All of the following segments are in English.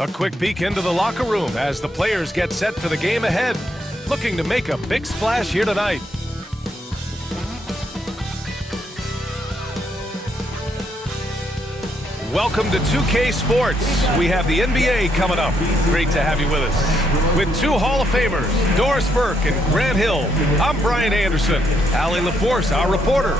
A quick peek into the locker room as the players get set for the game ahead, looking to make a big splash here tonight. Welcome to 2K Sports. We have the NBA coming up. Great to have you with us. With two Hall of Famers, Doris Burke and Grant Hill, I'm Brian Anderson. Allie LaForce, our reporter.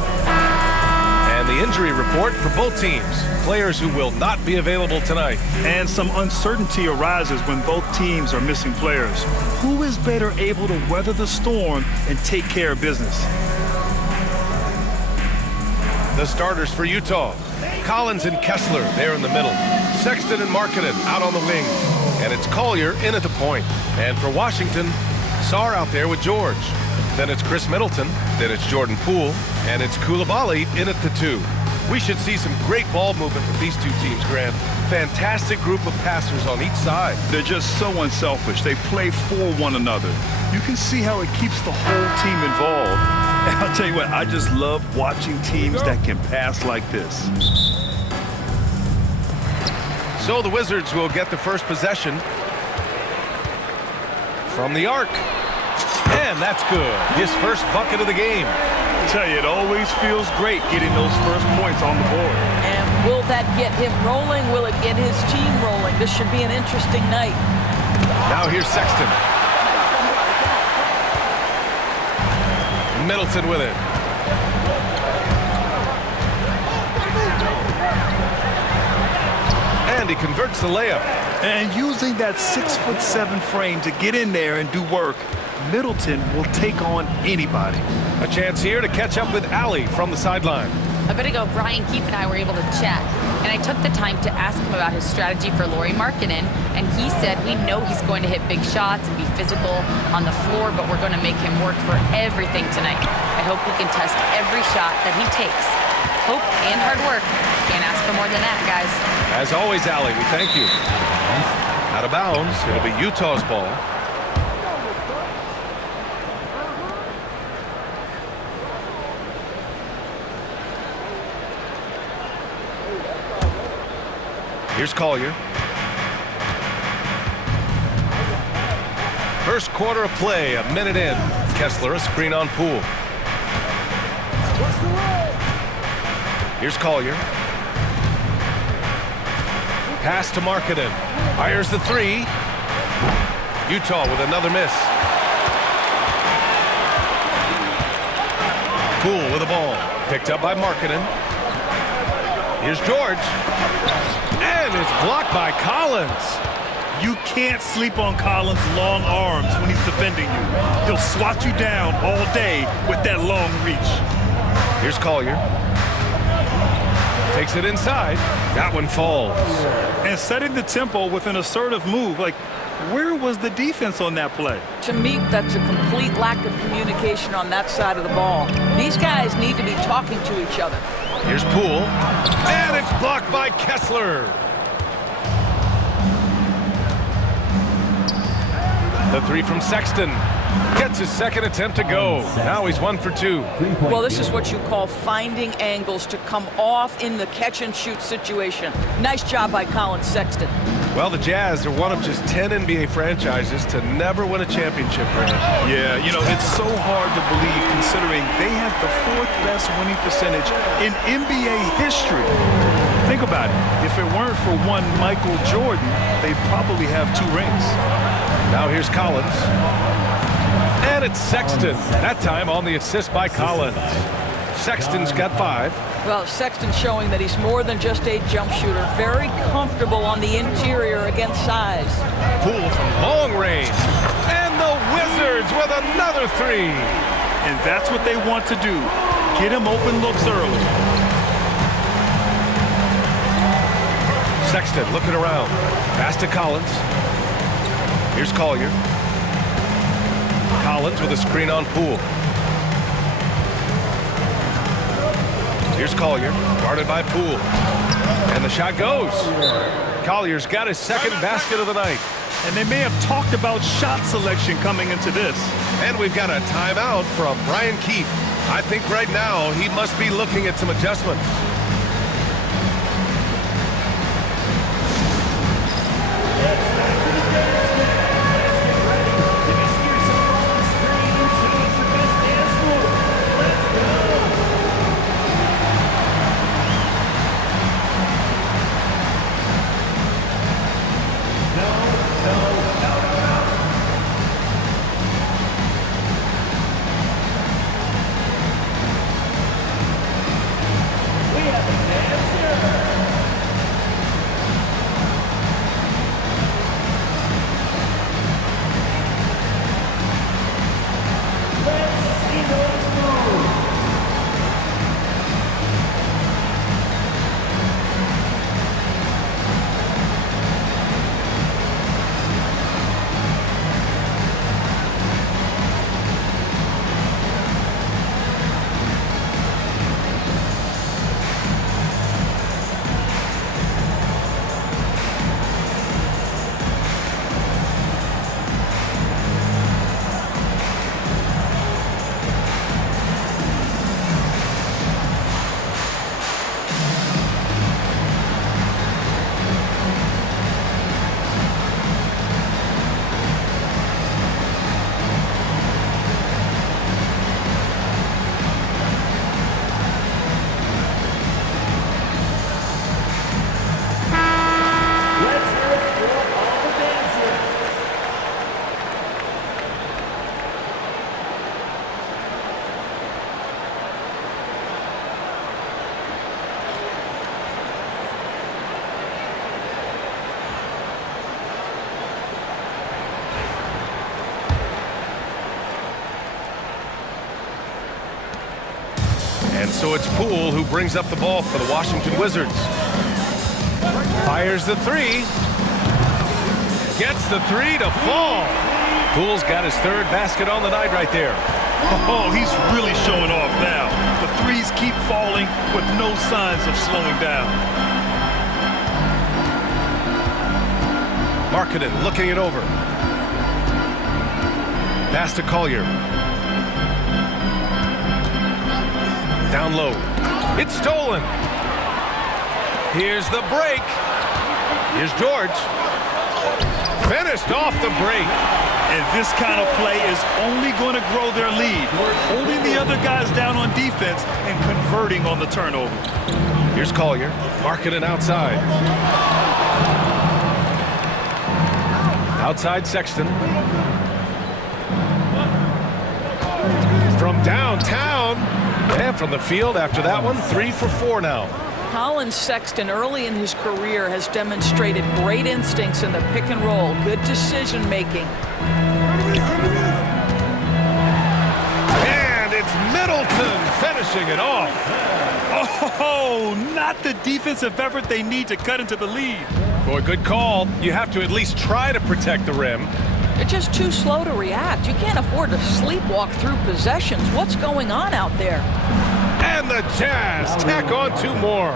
And the injury report for both teams. Players who will not be available tonight. And some uncertainty arises when both teams are missing players. Who is better able to weather the storm and take care of business? The starters for Utah. Collins and Kessler there in the middle. Sexton and Markkanen out on the wings. And it's Collier in at the point. And for Washington, Sarr out there with George. Then it's Chris Middleton. Then it's Jordan Poole. And it's Koulibaly in at the 2. We should see some great ball movement with these two teams, Grant. Fantastic group of passers on each side. They're just so unselfish. They play for one another. You can see how it keeps the whole team involved. And I'll tell you what, I just love watching teams that can pass like this. So the Wizards will get the first possession from the arc. And that's good. His first bucket of the game. I tell you, it always feels great getting those first points on the board. And will that get him rolling? Will it get his team rolling? This should be an interesting night. Now here's Sexton. Middleton with it. And he converts the layup. And using that 6'7" frame to get in there and do work, Middleton will take on anybody. A chance here to catch up with Allie from the sideline. A bit ago, Brian Keefe and I were able to chat, and I took the time to ask him about his strategy for Lauri Markkanen, and he said, we know he's going to hit big shots and be physical on the floor, but we're going to make him work for everything tonight. I hope he can test every shot that he takes. Hope and hard work. Can't ask for more than that, guys. As always, Allie, we thank you. Out of bounds, it'll be Utah's ball. Here's Collier. First quarter of play, a minute in. Kessler, a screen on Poole. Here's Collier. Pass to Markkanen. Fires the 3. Utah with another miss. Poole with the ball. Picked up by Markkanen. Here's George. And it's blocked by Collins. You can't sleep on Collins' long arms when he's defending you. He'll swat you down all day with that long reach. Here's Collier. Takes it inside. That one falls. And setting the tempo with an assertive move. Like, where was the defense on that play? To me, that's a complete lack of communication on that side of the ball. These guys need to be talking to each other. Here's Poole. And it's blocked by Kessler. The 3 from Sexton. Gets his second attempt to go. Now he's 1 for 2. Well, this is what you call finding angles to come off in the catch-and-shoot situation. Nice job by Colin Sexton. Well, the Jazz are one of just 10 NBA franchises to never win a championship, Grant. Yeah, you know, it's so hard to believe considering they have the 4th best winning percentage in NBA history. Think about it. If it weren't for one Michael Jordan, they'd probably have 2 rings. Now here's Collins. And it's Sexton. That time on the assist by Collins. Sexton's got 5. Well, Sexton showing that he's more than just a jump shooter. Very comfortable on the interior against size. Poole from long range. And the Wizards with another 3. And that's what they want to do. Get him open looks early. Sexton looking around. Pass to Collins. Here's Collier. Collins with a screen on Poole. Here's Collier, guarded by Poole. And the shot goes. Collier's got his second basket of the night. And they may have talked about shot selection coming into this. And we've got a timeout from Brian Keefe. I think right now he must be looking at some adjustments. And so it's Poole who brings up the ball for the Washington Wizards. Fires the three. Gets the three to fall. Poole's got his third basket on the night right there. Oh, he's really showing off now. The threes keep falling with no signs of slowing down. Markkanen looking it over. Pass to Collier. Down low. It's stolen. Here's the break. Here's George. Finished off the break. And this kind of play is only going to grow their lead. Holding the other guys down on defense and converting on the turnover. Here's Collier. Markkanen outside. Outside Sexton. From downtown. And from the field after that one, 3 for 4 now. Colin Sexton, early in his career, has demonstrated great instincts in the pick and roll, good decision making. And it's Middleton finishing it off. Oh, not the defensive effort they need to cut into the lead. Boy, good call. You have to at least try to protect the rim. They're just too slow to react. You can't afford to sleepwalk through possessions. What's going on out there? And the Jazz tack on 2 more.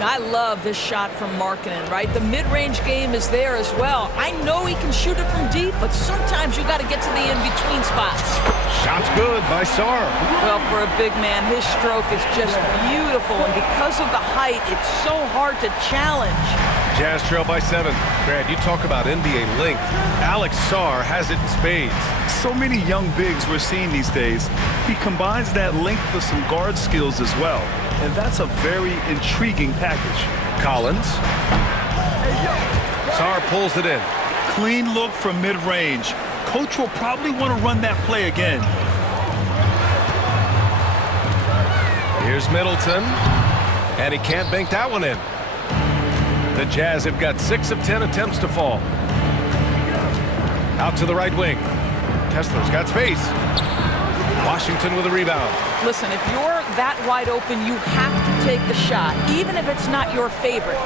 I love this shot from Markkanen, right? The mid-range game is there as well. I know he can shoot it from deep, but sometimes you got to get to the in-between spots. Shot's good by Sarr. Well, for a big man, his stroke is just beautiful, and because of the height, it's so hard to challenge. Jazz trail by 7. Grant, you talk about NBA length. Alex Sarr has it in spades. So many young bigs we're seeing these days. He combines that length with some guard skills as well. And that's a very intriguing package. Collins. Sarr pulls it in. Clean look from mid-range. Coach will probably want to run that play again. Here's Middleton. And he can't bank that one in. The Jazz have got 6 of 10 attempts to fall. Out to the right wing. Kessler's got space. Washington with a rebound. Listen, if you're that wide open, you have to take the shot, even if it's not your favorite.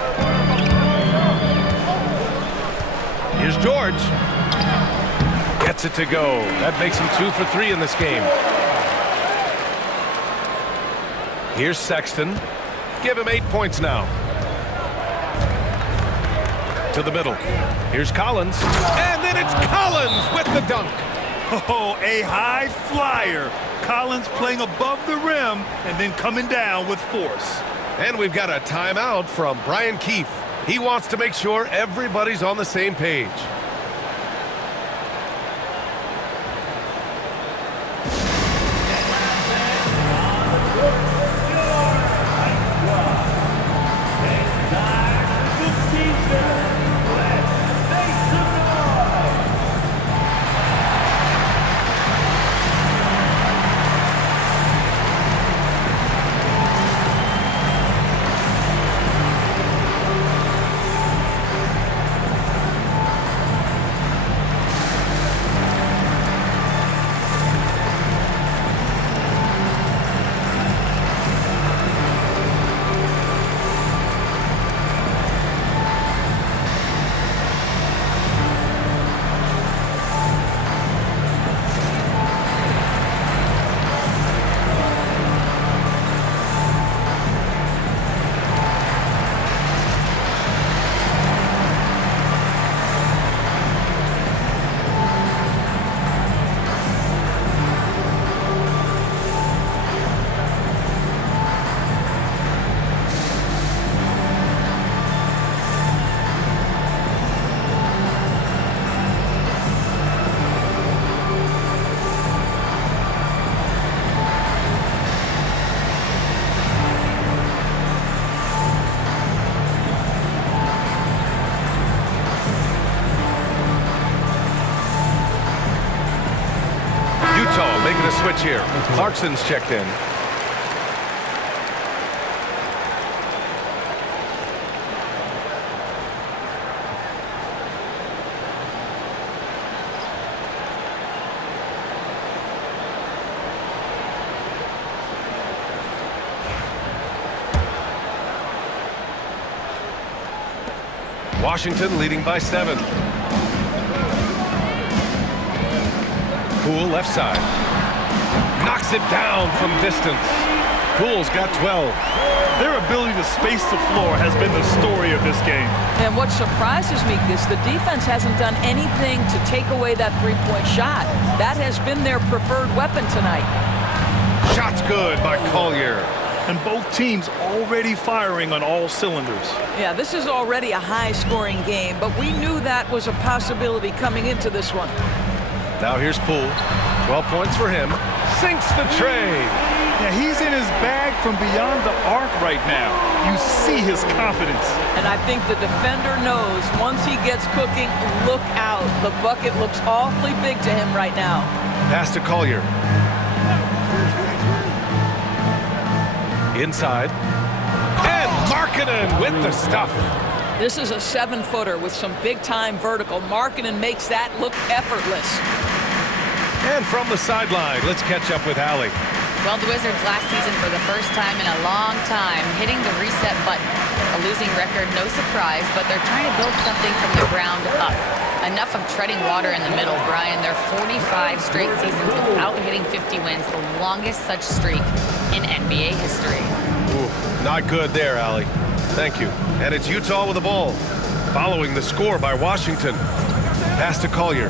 Here's George. Gets it to go. That makes him 2 for 3 in this game. Here's Sexton. Give him 8 points now. To the middle. Here's Collins. And then it's Collins with the dunk. Oh, a high flyer. Collins playing above the rim and then coming down with force. And we've got a timeout from Brian Keefe. He wants to make sure everybody's on the same page. Making a switch here. Clarkson's checked in. Washington leading by 7. Poole left side. Knocks it down from distance. Poole's got 12. Their ability to space the floor has been the story of this game. And what surprises me is the defense hasn't done anything to take away that three-point shot. That has been their preferred weapon tonight. Shot's good by Collier. And both teams already firing on all cylinders. Yeah, this is already a high-scoring game, but we knew that was a possibility coming into this one. Now here's Poole. 12 points for him. Sinks the tray. Yeah, he's in his bag from beyond the arc right now. You see his confidence. And I think the defender knows once he gets cooking, look out. The bucket looks awfully big to him right now. Pass to Collier. Inside. And Markkanen with the stuff. This is a 7-footer with some big-time vertical. Markkanen makes that look effortless. And from the sideline, let's catch up with Allie. Well, the Wizards last season for the first time in a long time hitting the reset button. A losing record, no surprise, but they're trying to build something from the ground up. Enough of treading water in the middle, Brian. They're 45 straight seasons without hitting 50 wins, the longest such streak in NBA history. Ooh, not good there, Allie. Thank you. And it's Utah with the ball, following the score by Washington. Pass to Collier.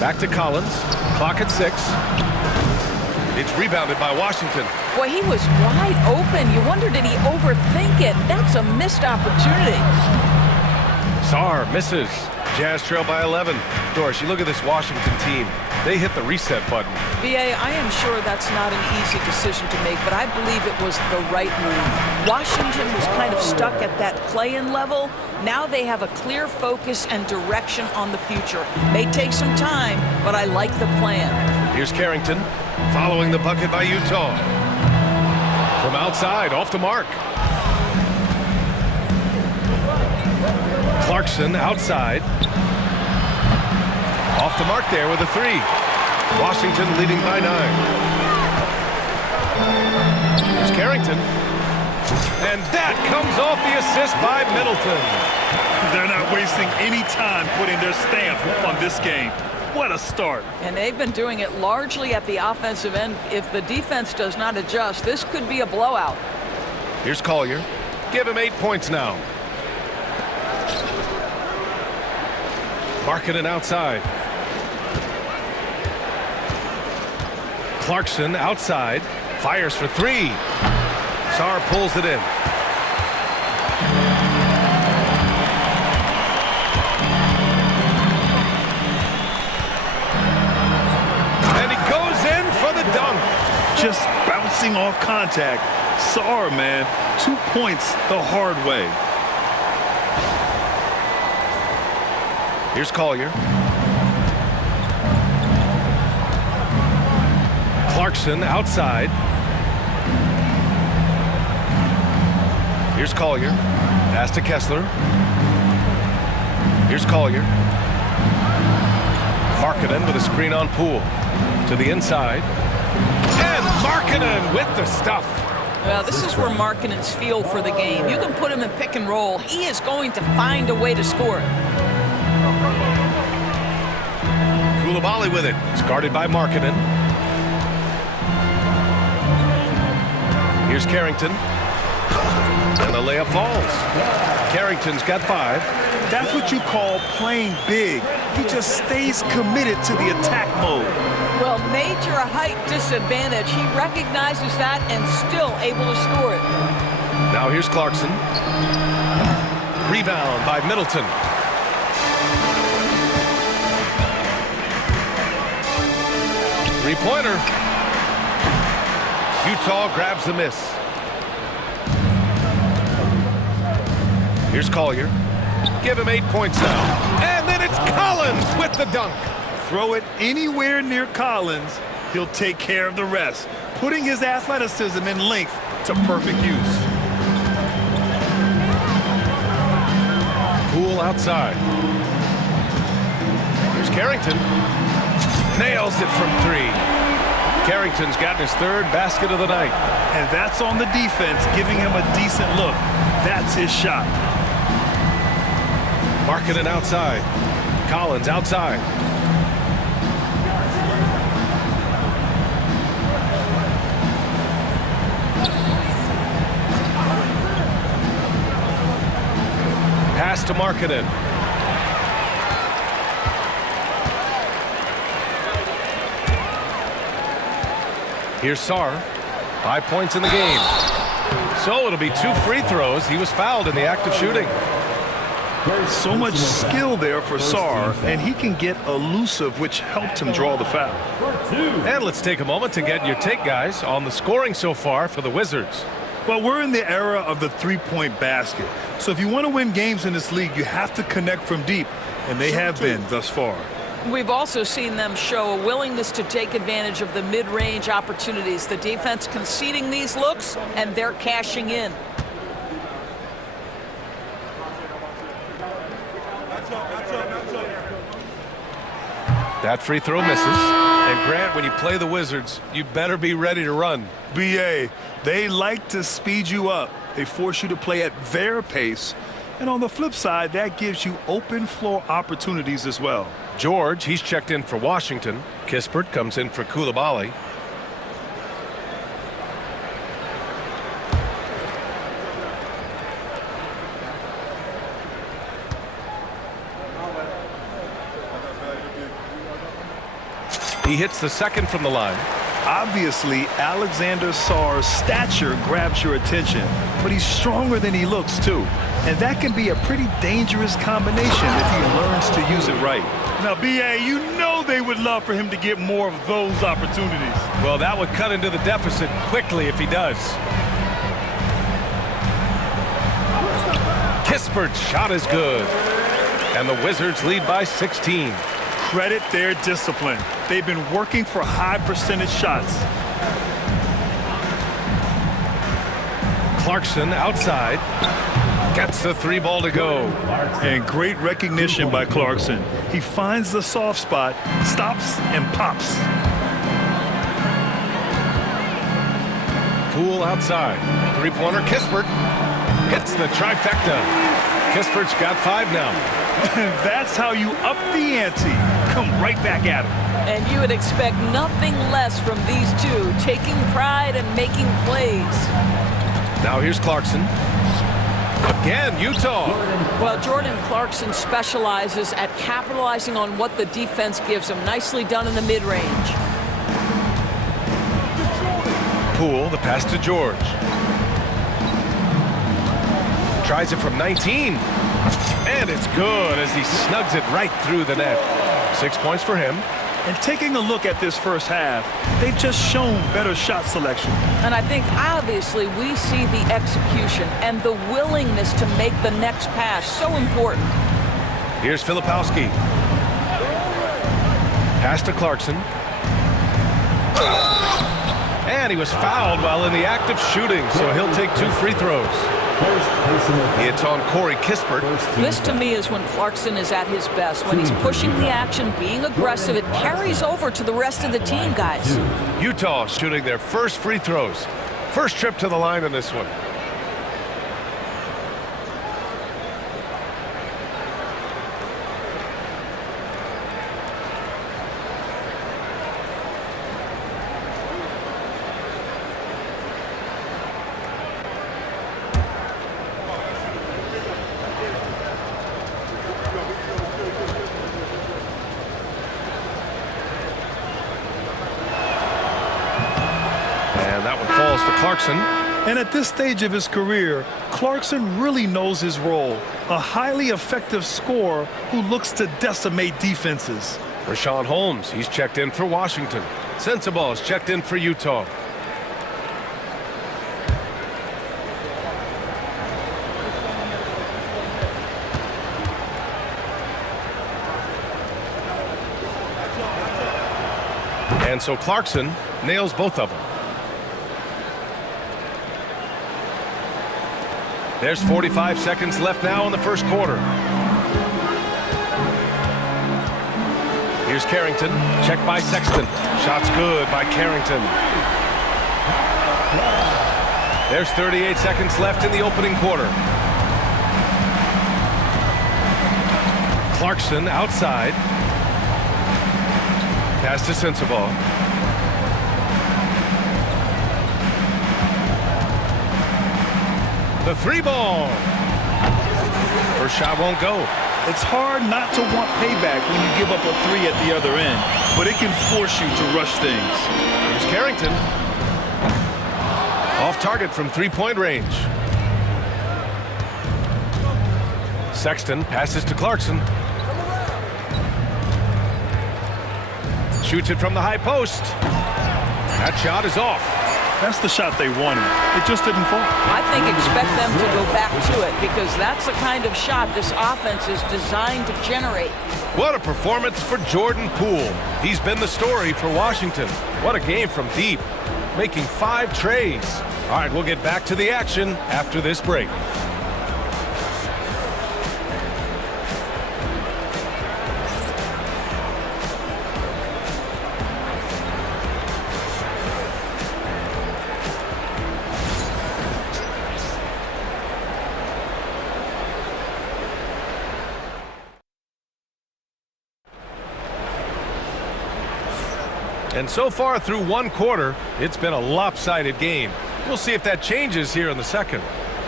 Back to Collins. Clock at 6. It's rebounded by Washington. Boy, he was wide open. You wonder, did he overthink it? That's a missed opportunity. Sarr misses. Jazz trail by 11. Doris, you look at this Washington team. They hit the reset button. B.A., I am sure that's not an easy decision to make, but I believe it was the right move. Washington was kind of stuck at that play-in level. Now they have a clear focus and direction on the future. May take some time, but I like the plan. Here's Carrington, following the bucket by Utah. From outside, off the mark. Clarkson outside. Off the mark there with a 3. Washington leading by 9. Here's Carrington. And that comes off the assist by Middleton. They're not wasting any time putting their stamp on this game. What a start. And they've been doing it largely at the offensive end. If the defense does not adjust, this could be a blowout. Here's Collier. Give him 8 points now. Markkanen outside. Clarkson outside. Fires for 3. Sarr pulls it in. And he goes in for the dunk. Just bouncing off contact. Sarr, man, 2 points the hard way. Here's Collier. Clarkson outside. Here's Collier. Pass to Kessler. Here's Collier. Markkanen with a screen on Poole. To the inside. And Markkanen with the stuff. Well, this is where Markkanen's feel for the game. You can put him in pick and roll. He is going to find a way to score it. Koulibaly with it. It's guarded by Markkanen. Here's Carrington. And the layup falls. Carrington's got 5. That's what you call playing big. He just stays committed to the attack mode. Well, major height disadvantage. He recognizes that and still able to score it. Now here's Clarkson. Rebound by Middleton. Three-pointer. Utah grabs the miss. Here's Collier. Give him 8 points now. And then it's Collins with the dunk. Throw it anywhere near Collins, he'll take care of the rest, putting his athleticism and length to perfect use. Poole outside. Here's Carrington. Nails it from 3. Carrington's gotten his third basket of the night. And that's on the defense, giving him a decent look. That's his shot. Markkanen outside. Collins outside. Pass to Markkanen. Here's Sarr. 5 points in the game. So it'll be 2 free throws. He was fouled in the act of shooting. So much skill there for Sarr, and he can get elusive, which helped him draw the foul. And let's take a moment to get your take, guys, on the scoring so far for the Wizards. Well, we're in the era of the three-point basket. So if you want to win games in this league, you have to connect from deep, and they have been thus far. We've also seen them show a willingness to take advantage of the mid-range opportunities. The defense conceding these looks, and they're cashing in. That free throw misses. And Grant, when you play the Wizards, you better be ready to run. BA, they like to speed you up. They force you to play at their pace. And on the flip side, that gives you open floor opportunities as well. George, he's checked in for Washington. Kispert comes in for Coulibaly. He hits the second from the line. Obviously, Alexander Sarr's stature grabs your attention, but he's stronger than he looks, too. And that can be a pretty dangerous combination if he learns to use it right. Now, BA, you know they would love for him to get more of those opportunities. Well, that would cut into the deficit quickly if he does. Kispert's shot is good. And the Wizards lead by 16. Credit their discipline. They've been working for high percentage shots. Clarkson outside. Gets the 3 ball to go. And great recognition by Clarkson. He finds the soft spot, stops, and pops. Poole outside. 3-pointer. Kispert hits the trifecta. Kispert's got 5 now. That's how you up the ante. Come right back at him. And you would expect nothing less from these two, taking pride and making plays. Now here's Clarkson. Again, Utah. Well, Jordan Clarkson specializes at capitalizing on what the defense gives him. Nicely done in the mid-range. Poole, the pass to George. Tries it from 19. And it's good as he snugs it right through the net. 6 points for him. And taking a look at this first half, they've just shown better shot selection. And I think obviously we see the execution and the willingness to make the next pass so important. Here's Filipowski. Pass to Clarkson. And he was fouled while in the act of shooting, so he'll take 2 free throws. It's on Corey Kispert. This to me is when Clarkson is at his best. When he's pushing the action, being aggressive, it carries over to the rest of the team, guys. Utah shooting their first free throws. First trip to the line in this one. Clarkson. And at this stage of his career, Clarkson really knows his role. A highly effective scorer who looks to decimate defenses. Rashawn Holmes, he's checked in for Washington. Sensabaugh is checked in for Utah. And so Clarkson nails both of them. There's 45 seconds left now in the first quarter. Here's Here's Carrington. Check by Sexton. Shot's good by Carrington. There's 38 seconds left in the opening quarter. Clarkson outside. Pass to Sensabaugh. The three ball. First shot won't go. It's hard not to want payback when you give up a three at the other end, but it can force you to rush things. Here's Carrington. Off target from three-point range. Sexton passes to Clarkson. Shoots it from the high post. That shot is off. That's the shot they wanted. It just didn't fall. I think expect them to go back to it because that's the kind of shot this offense is designed to generate. What a performance for Jordan Poole. He's been the story for Washington. What a game from deep, making 5 trays. All right, we'll get back to the action after this break. And so far through one quarter, it's been a lopsided game. We'll see if that changes here in the second.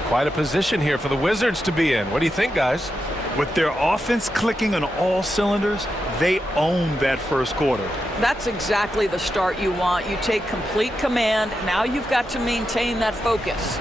Quite a position here for the Wizards to be in. What do you think, guys? With their offense clicking on all cylinders, they own that first quarter. That's exactly the start you want. You take complete command. Now you've got to maintain that focus.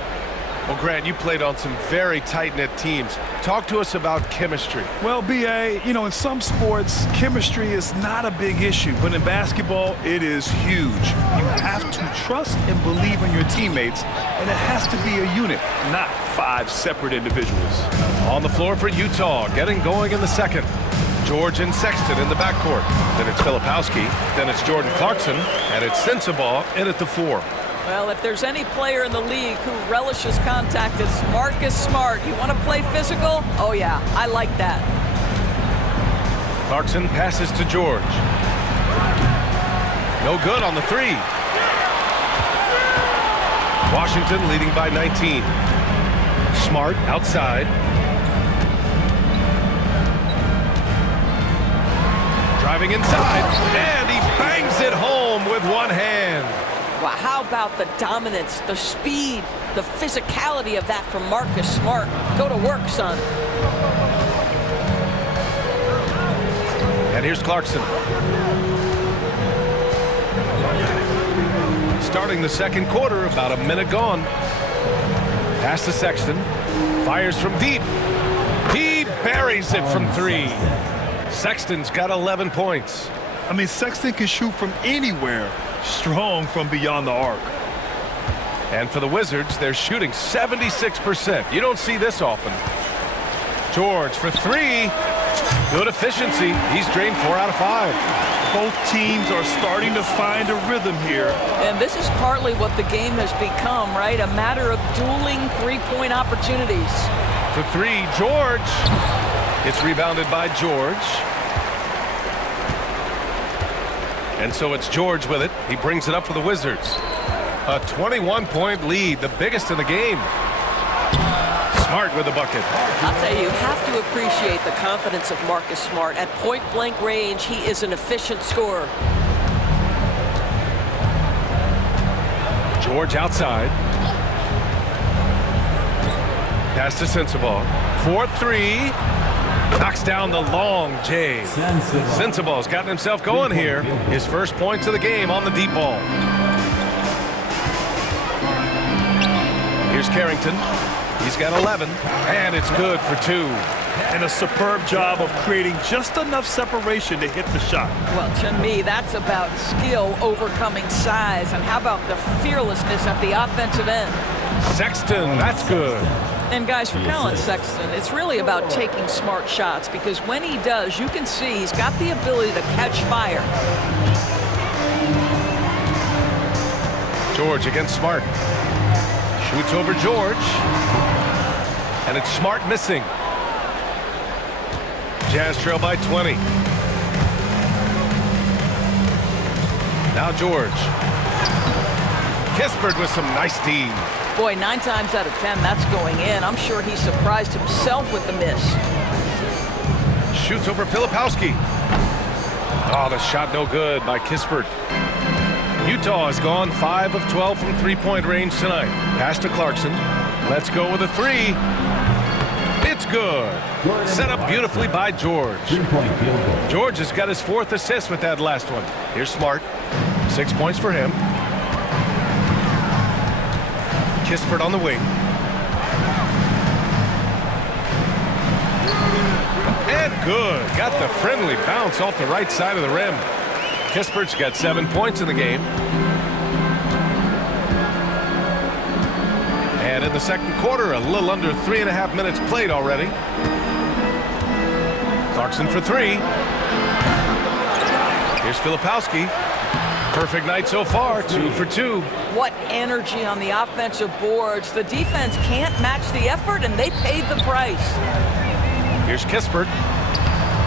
Well, Grant, you played on some very tight-knit teams. Talk to us about chemistry. Well, B.A., you know, in some sports, chemistry is not a big issue, but in basketball, it is huge. You have to trust and believe in your teammates, and it has to be a unit, not 5 separate individuals. On the floor for Utah, getting going in the second. George and Sexton in the backcourt. Then it's Filipowski, then it's Jordan Clarkson, and it's Sensabaugh in at the 4. Well, if there's any player in the league who relishes contact, it's Marcus Smart. You want to play physical? Oh, yeah, I like that. Clarkson passes to George. No good on the 3. Washington leading by 19. Smart outside. Driving inside, and he bangs it home with one hand. Wow, how about the dominance, the speed, the physicality of that from Marcus Smart? Go to work, son. And here's Clarkson. Starting the second quarter, about a minute gone. Pass to Sexton. Fires from deep. He buries it from 3. Sexton's got 11 points. I mean, Sexton can shoot from anywhere. Strong from beyond the arc. And for the Wizards, they're shooting 76%. You don't see this often. George for 3. Good efficiency. He's drained 4 out of 5. Both teams are starting to find a rhythm here. And this is partly what the game has become, right? A matter of dueling three-point opportunities. For 3, George. It's rebounded by George. And so it's George with it. He brings it up for the Wizards. A 21-point lead, the biggest in the game. Smart with the bucket. I'll tell you have to appreciate the confidence of Marcus Smart. At point-blank range, he is an efficient scorer. George outside. Pass to Sensabaugh. 4-3. Knocks down the long J. Sensabaugh's gotten himself going here. His first points of the game on the deep ball. Here's Carrington. He's got 11, and it's good for 2. And a superb job of creating just enough separation to hit the shot. Well, to me, that's about skill overcoming size. And how about the fearlessness at the offensive end? Sexton, that's good. And guys, for Colin Sexton, it's really about taking smart shots because when he does, you can see he's got the ability to catch fire. George against Smart. Shoots over George. And it's Smart missing. Jazz trail by 20. Now George. Kispert with some nice D. Boy, 9 times out of 10, that's going in. I'm sure he surprised himself with the miss. Shoots over Filipowski. Oh, the shot no good by Kispert. Utah has gone 5 of 12 from three-point range tonight. Pass to Clarkson. Let's go with a 3. It's good. Set up beautifully by George. George has got his 4th assist with that last one. Here's Smart. 6 points for him. Kispert on the wing. And good. Got the friendly bounce off the right side of the rim. Kispert's got 7 points in the game. And in the second quarter, a little under 3.5 minutes played already. Clarkson for 3. Here's Filipowski. Perfect night so far, 2 for 2. What energy on the offensive boards. The defense can't match the effort, and they paid the price. Here's Kispert.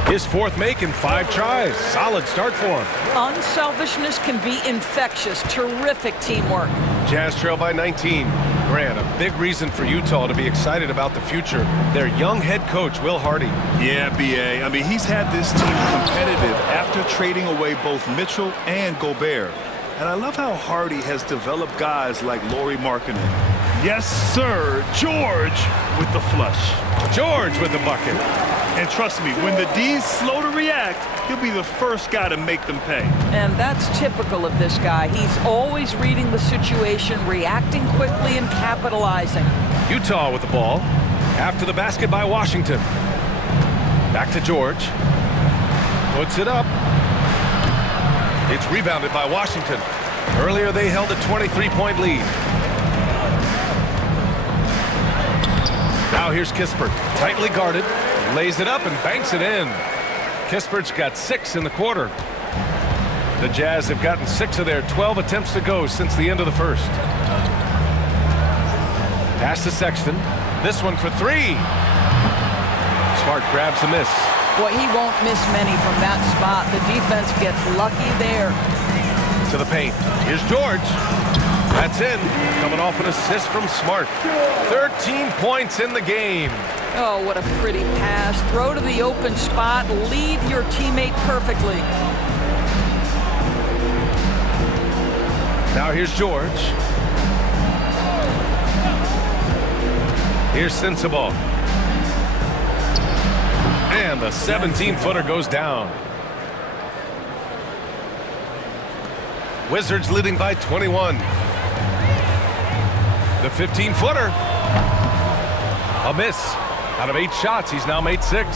His 4th make in 5 tries. Solid start for him. Unselfishness can be infectious. Terrific teamwork. Jazz trail by 19. Grant, a big reason for Utah to be excited about the future. Their young head coach, Will Hardy. Yeah, B.A. I mean, he's had this team competitive after trading away both Mitchell and Gobert. And I love how Hardy has developed guys like Lauri Markkanen. Yes, sir, George with the flush. George with the bucket. And trust me, when the D's slow to react, he'll be the first guy to make them pay. And that's typical of this guy. He's always reading the situation, reacting quickly, and capitalizing. Utah with the ball. After the basket by Washington. Back to George. Puts it up. It's rebounded by Washington. Earlier they held a 23-point lead. Now here's Kispert. Tightly guarded. Lays it up and banks it in. Kispert's got 6 in the quarter. The Jazz have gotten 6 of their 12 attempts to go since the end of the first. Pass to Sexton. This one for 3. Smart grabs the miss. Boy, he won't miss many from that spot. The defense gets lucky there. To the paint. Here's George. That's in. Coming off an assist from Smart. 13 points in the game. Oh, what a pretty pass. Throw to the open spot. Lead your teammate perfectly. Now here's George. Here's Sensabaugh. And the 17-footer goes down. Wizards leading by 21. The 15-footer. A miss. Out of 8 shots, he's now made 6.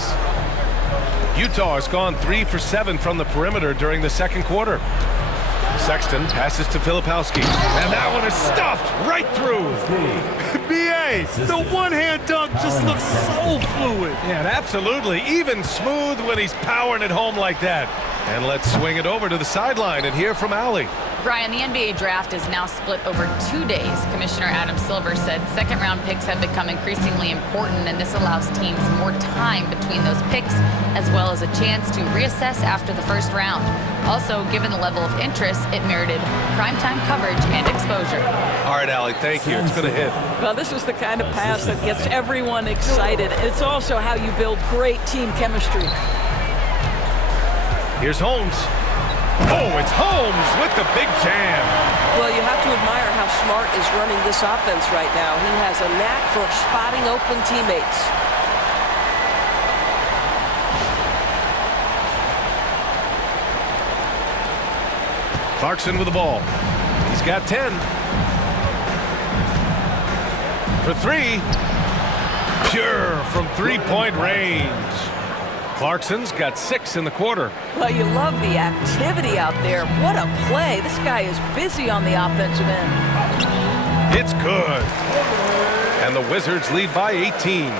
Utah has gone 3 for 7 from the perimeter during the second quarter. Sexton passes to Filipowski. And that one is stuffed right through. B.A., the one-hand dunk just looks so fluid. Yeah, absolutely. Even smooth when he's powering it home like that. And let's swing it over to the sideline and hear from Allie. Brian, the NBA draft is now split over 2 days. Commissioner Adam Silver said second-round picks have become increasingly important, and this allows teams more time between those picks, as well as a chance to reassess after the first round. Also, given the level of interest, it merited primetime coverage and exposure. All right, Allie, thank you. It's going to hit. Well, this is the kind of pass that gets everyone excited. It's also how you build great team chemistry. Here's Holmes. Oh, it's Holmes with the big jam. Well, you have to admire how Smart is running this offense right now. He has a knack for spotting open teammates. Clarkson with the ball. He's got 10. For 3. Pure from three-point range. Clarkson's got 6 in the quarter. Well, you love the activity out there. What a play. This guy is busy on the offensive end. It's good. And the Wizards lead by 18.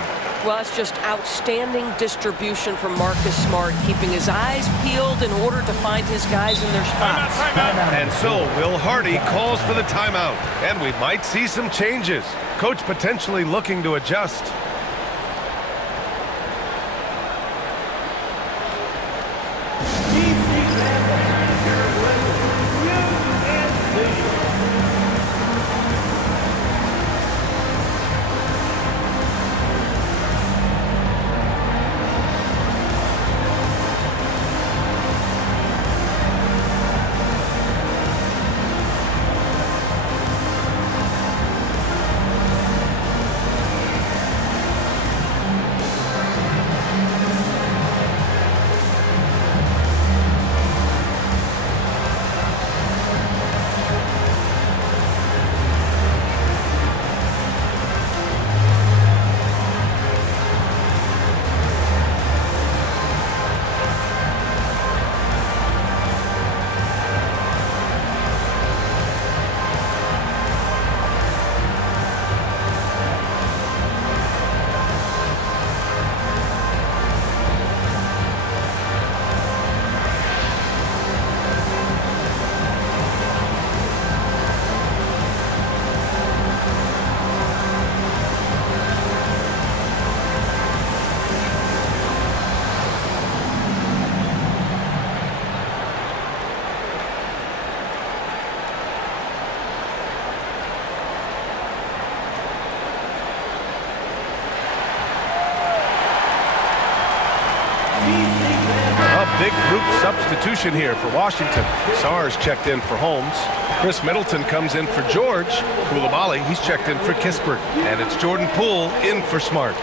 Well, it's just outstanding distribution from Marcus Smart, keeping his eyes peeled in order to find his guys in their spots. And so Will Hardy calls for the timeout. And we might see some changes. Coach potentially looking to adjust. big group substitution here for Washington. Sarr's checked in for Holmes. Chris Middleton comes in for George. Koulibaly, he's checked in for Kispert. And it's Jordan Poole in for Smart.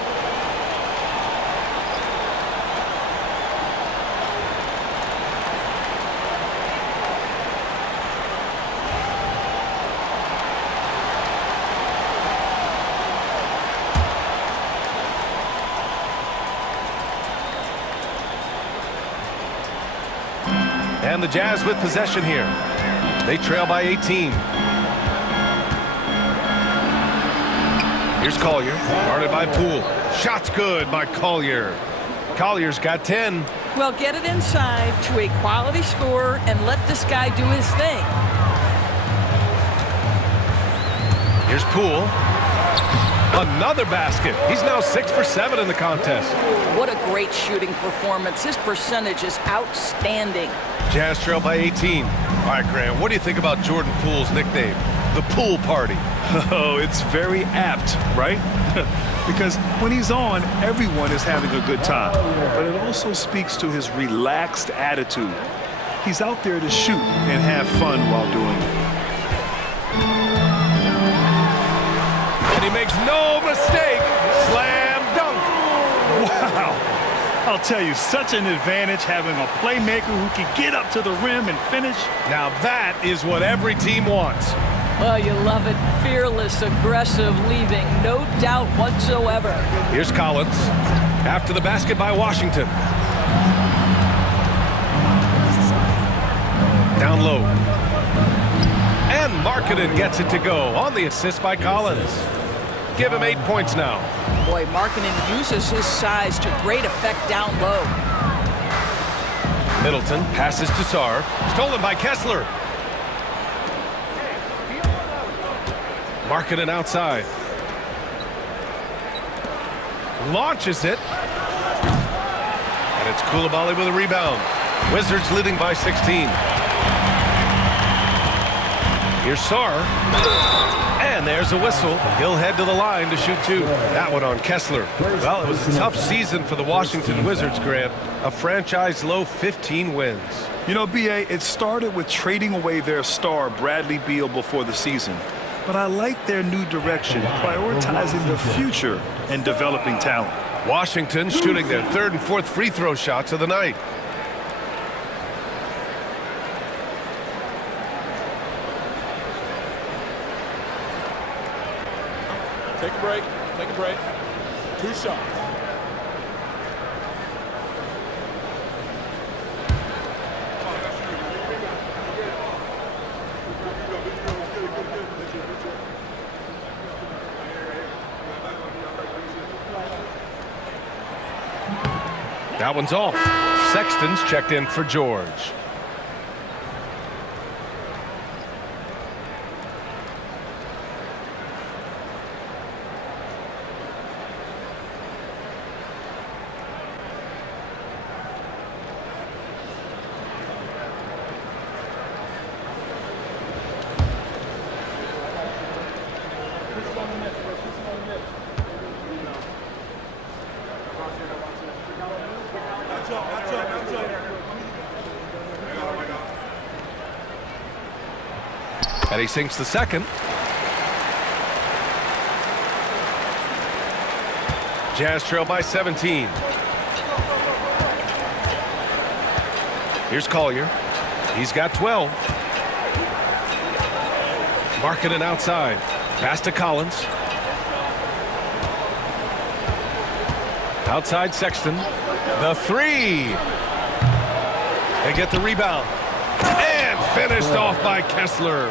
And the Jazz with possession here. They trail by 18. Here's Collier, guarded by Poole. Shot's good by Collier. Collier's got 10. Well, get it inside to a quality scorer and let this guy do his thing. Here's Poole. Another basket. He's now 6 for 7 in the contest. What a great shooting performance. His percentage is outstanding. Jazz trail by 18. All right, Graham, what do you think about Jordan Poole's nickname, the Pool Party? Oh, it's very apt, right? Because when he's on, everyone is having a good time. But it also speaks to his relaxed attitude. He's out there to shoot and have fun while doing it. And he makes no mistake. Slam dunk. Wow. I'll tell you, such an advantage having a playmaker who can get up to the rim and finish. Now that is what every team wants. Oh, you love it. Fearless, aggressive, leaving. No doubt whatsoever. Here's Collins. After the basket by Washington. Down low. And Markkanen gets it to go on the assist by Collins. Give him 8 points now. Boy, Markkanen uses his size to great effect down low. Middleton passes to Sarr. Stolen by Kessler. Markkanen outside. Launches it. And it's Koulibaly with a rebound. Wizards leading by 16. Here's Sarr. And there's a whistle. He'll head to the line to shoot 2. That one on Kessler. Well, it was a tough season for the Washington Wizards, Grant. A franchise low 15 wins. You know, B.A., it started with trading away their star, Bradley Beal, before the season. But I like their new direction, prioritizing the future and developing talent. Washington shooting their 3rd and 4th free throw shots of the night. Take a break. Take a break. 2 shots. That one's off. Sexton's checked in for George. And he sinks the second. Jazz trail by 17. Here's Collier. He's got 12. Markkanen outside. Pass to Collins. Outside Sexton. The 3. They get the rebound. And finished off by Kessler.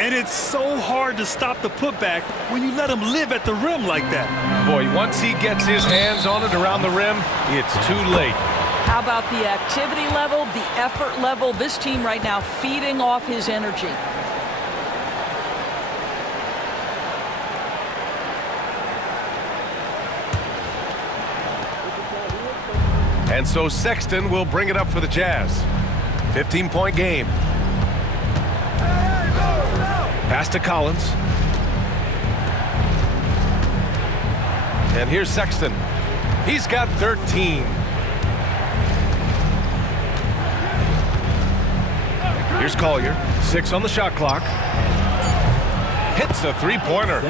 And it's so hard to stop the putback when you let him live at the rim like that. Boy, once he gets his hands on it around the rim, it's too late. How about the activity level, the effort level? This team right now feeding off his energy. And so Sexton will bring it up for the Jazz. 15-point game. Pass to Collins. And here's Sexton. He's got 13. Here's Collier. 6 on the shot clock. Hits a three-pointer.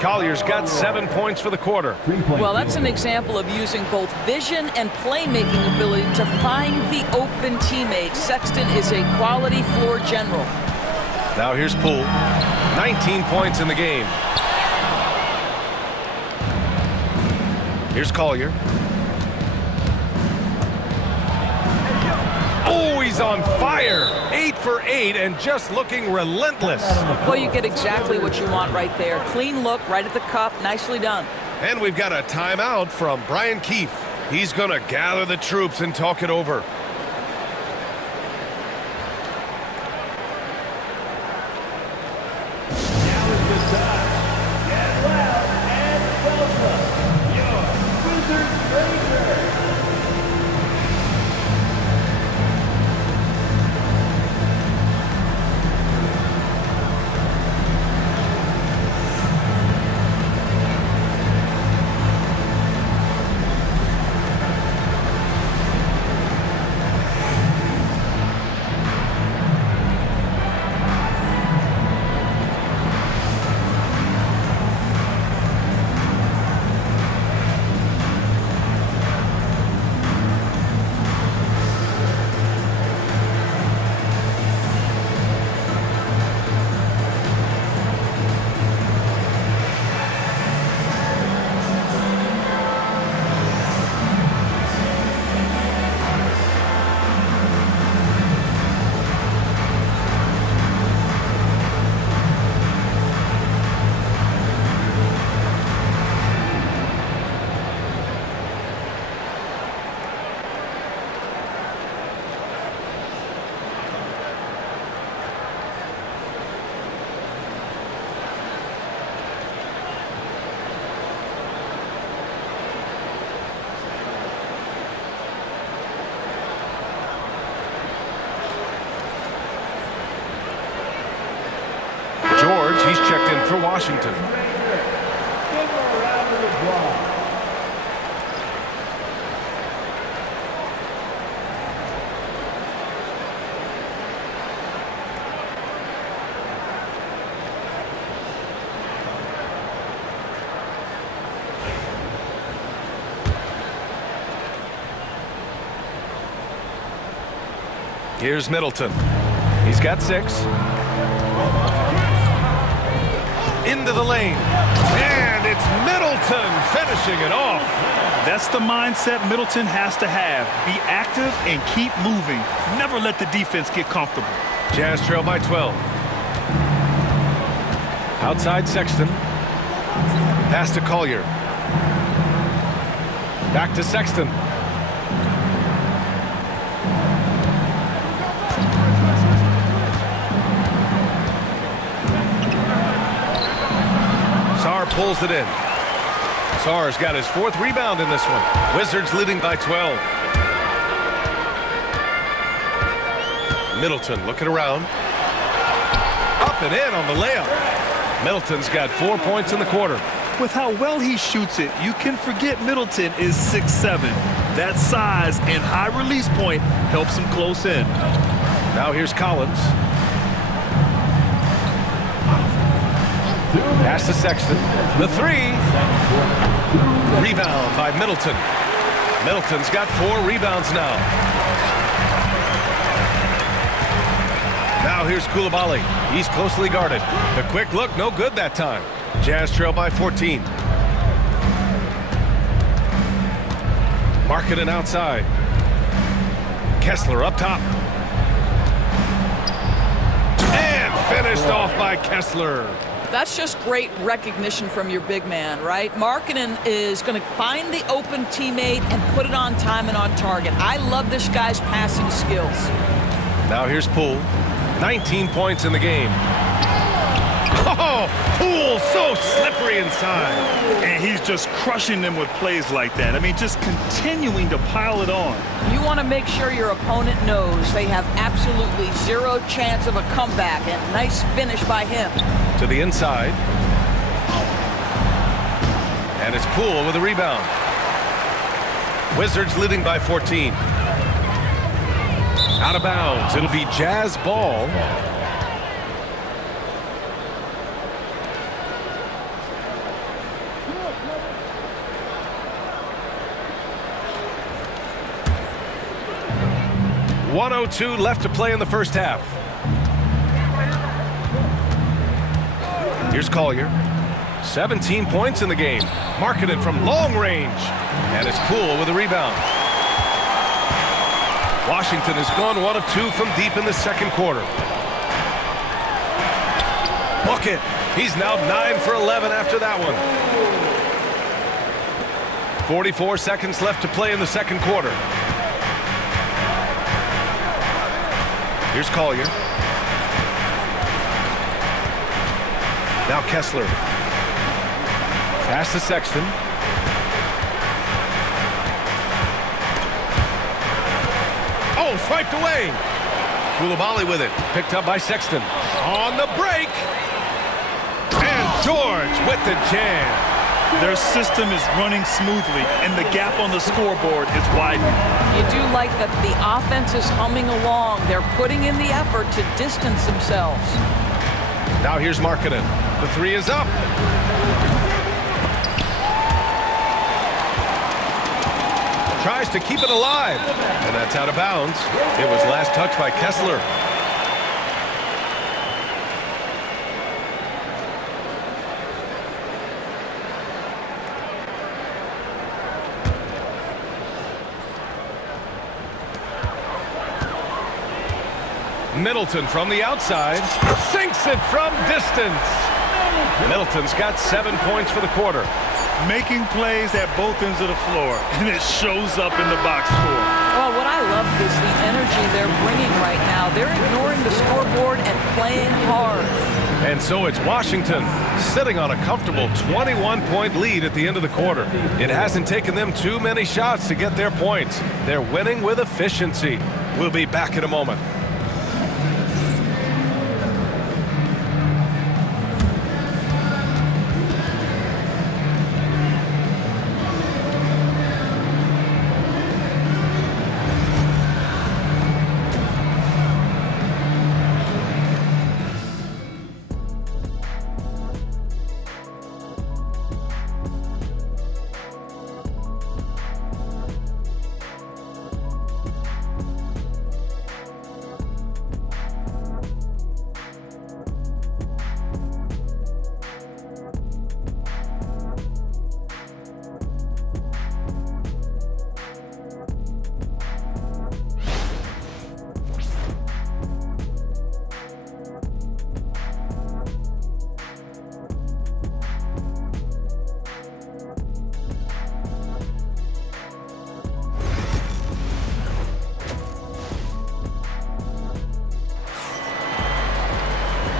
Collier's got 7 points for the quarter. Well, that's an example of using both vision and playmaking ability to find the open teammate. Sexton is a quality floor general. Now here's Poole. 19 points in the game. Here's Collier. Oh, he's on fire. 8 for 8 and just looking relentless. Well, you get exactly what you want right there. Clean look, right at the cup. Nicely done. And we've got a timeout from Brian Keefe. He's going to gather the troops and talk it over. Now is the time. Get loud and welcome your Wizards Rangers. He's checked in for Washington. Give him a round of applause. Here's Middleton. He's got 6. Into the lane. And it's Middleton finishing it off. That's the mindset Middleton has to have. Be active and keep moving. Never let the defense get comfortable. Jazz trail by 12. Outside Sexton. Pass to Collier. Back to Sexton. Sarr pulls it in. Sarr's got his 4th rebound in this one. Wizards leading by 12. Middleton looking around. Up and in on the layup. Middleton's got 4 points in the quarter. With how well he shoots it, you can forget Middleton is 6'7". That size and high release point helps him close in. Now here's Collins. Pass to Sexton. The 3. Rebound by Middleton. Middleton's got 4 rebounds now. Now here's Coulibaly. He's closely guarded. The quick look, no good that time. Jazz trail by 14. Markkanen outside. Kessler up top. And finished off by Kessler. That's just great recognition from your big man, right? Markkanen is going to find the open teammate and put it on time and on target. I love this guy's passing skills. Now here's Poole. 19 points in the game. Oh, Poole so slippery inside. And he's just crushing them with plays like that. I mean, just continuing to pile it on. You want to make sure your opponent knows they have absolutely 0 chance of a comeback, and nice finish by him. To the inside. And it's Poole with a rebound. Wizards leading by 14. Out of bounds. It'll be Jazz ball. .102 left to play in the first half. Here's Collier. 17 points in the game. Marketed from long range. And it's Poole with a rebound. Washington has gone 1 of 2 from deep in the second quarter. Bucket. He's now 9 for 11 after that one. 44 seconds left to play in the second quarter. Here's Collier. Now Kessler. Pass to Sexton. Oh, swiped away. Coulibaly with it. Picked up by Sexton. On the break. And George with the jam. Their system is running smoothly, and the gap on the scoreboard is widening. You do like that the offense is humming along. They're putting in the effort to distance themselves. Now here's Markkanen. The three is up. Tries to keep it alive. And that's out of bounds. It was last touched by Kessler. Middleton from the outside. Sinks it from distance. Middleton's got 7 points for the quarter. Making plays at both ends of the floor, and it shows up in the box score. Well, what I love is the energy they're bringing right now. They're ignoring the scoreboard and playing hard. And so it's Washington sitting on a comfortable 21-point lead at the end of the quarter. It hasn't taken them too many shots to get their points. They're winning with efficiency. We'll be back in a moment.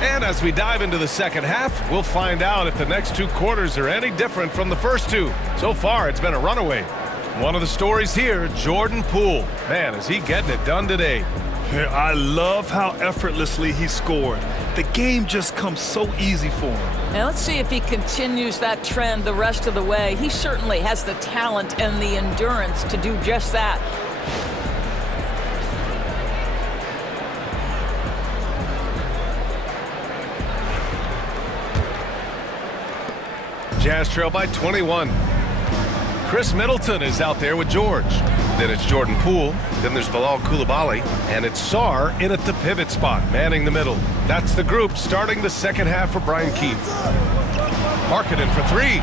And as we dive into the second half, we'll find out if the next 2 quarters are any different from the first 2. So far, it's been a runaway. One of the stories here, Jordan Poole. Man, is he getting it done today. I love how effortlessly he scored. The game just comes so easy for him. Now let's see if he continues that trend the rest of the way. He certainly has the talent and the endurance to do just that. Jazz trail by 21. Chris Middleton is out there with George. Then it's Jordan Poole. Then there's Bilal Coulibaly. And it's Sarr in at the pivot spot, manning the middle. That's the group starting the second half for Brian Keith. Markkanen for 3.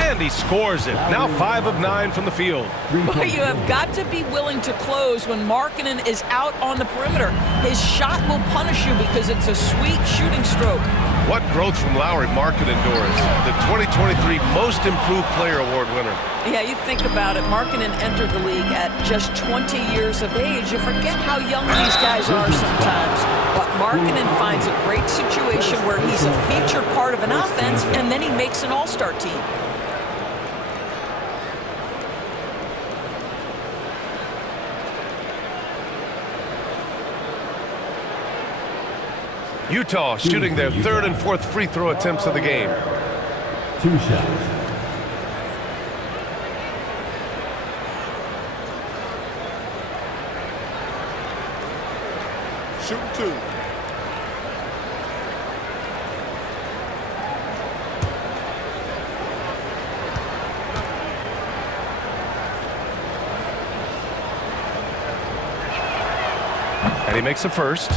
And he scores it. Now 5 of 9 from the field. Well, you have got to be willing to close when Markkanen is out on the perimeter. His shot will punish you because it's a sweet shooting stroke. What growth from Lauri Markkanen, Doris, the 2023 Most Improved Player Award winner. Yeah, you think about it. Markkanen entered the league at just 20 years of age. You forget how young these guys are sometimes. But Markkanen finds a great situation where he's a featured part of an offense, and then he makes an all-star team. Utah shooting their 3rd and 4th free throw attempts of the game. 2 shots. Shooting 2. And he makes a first.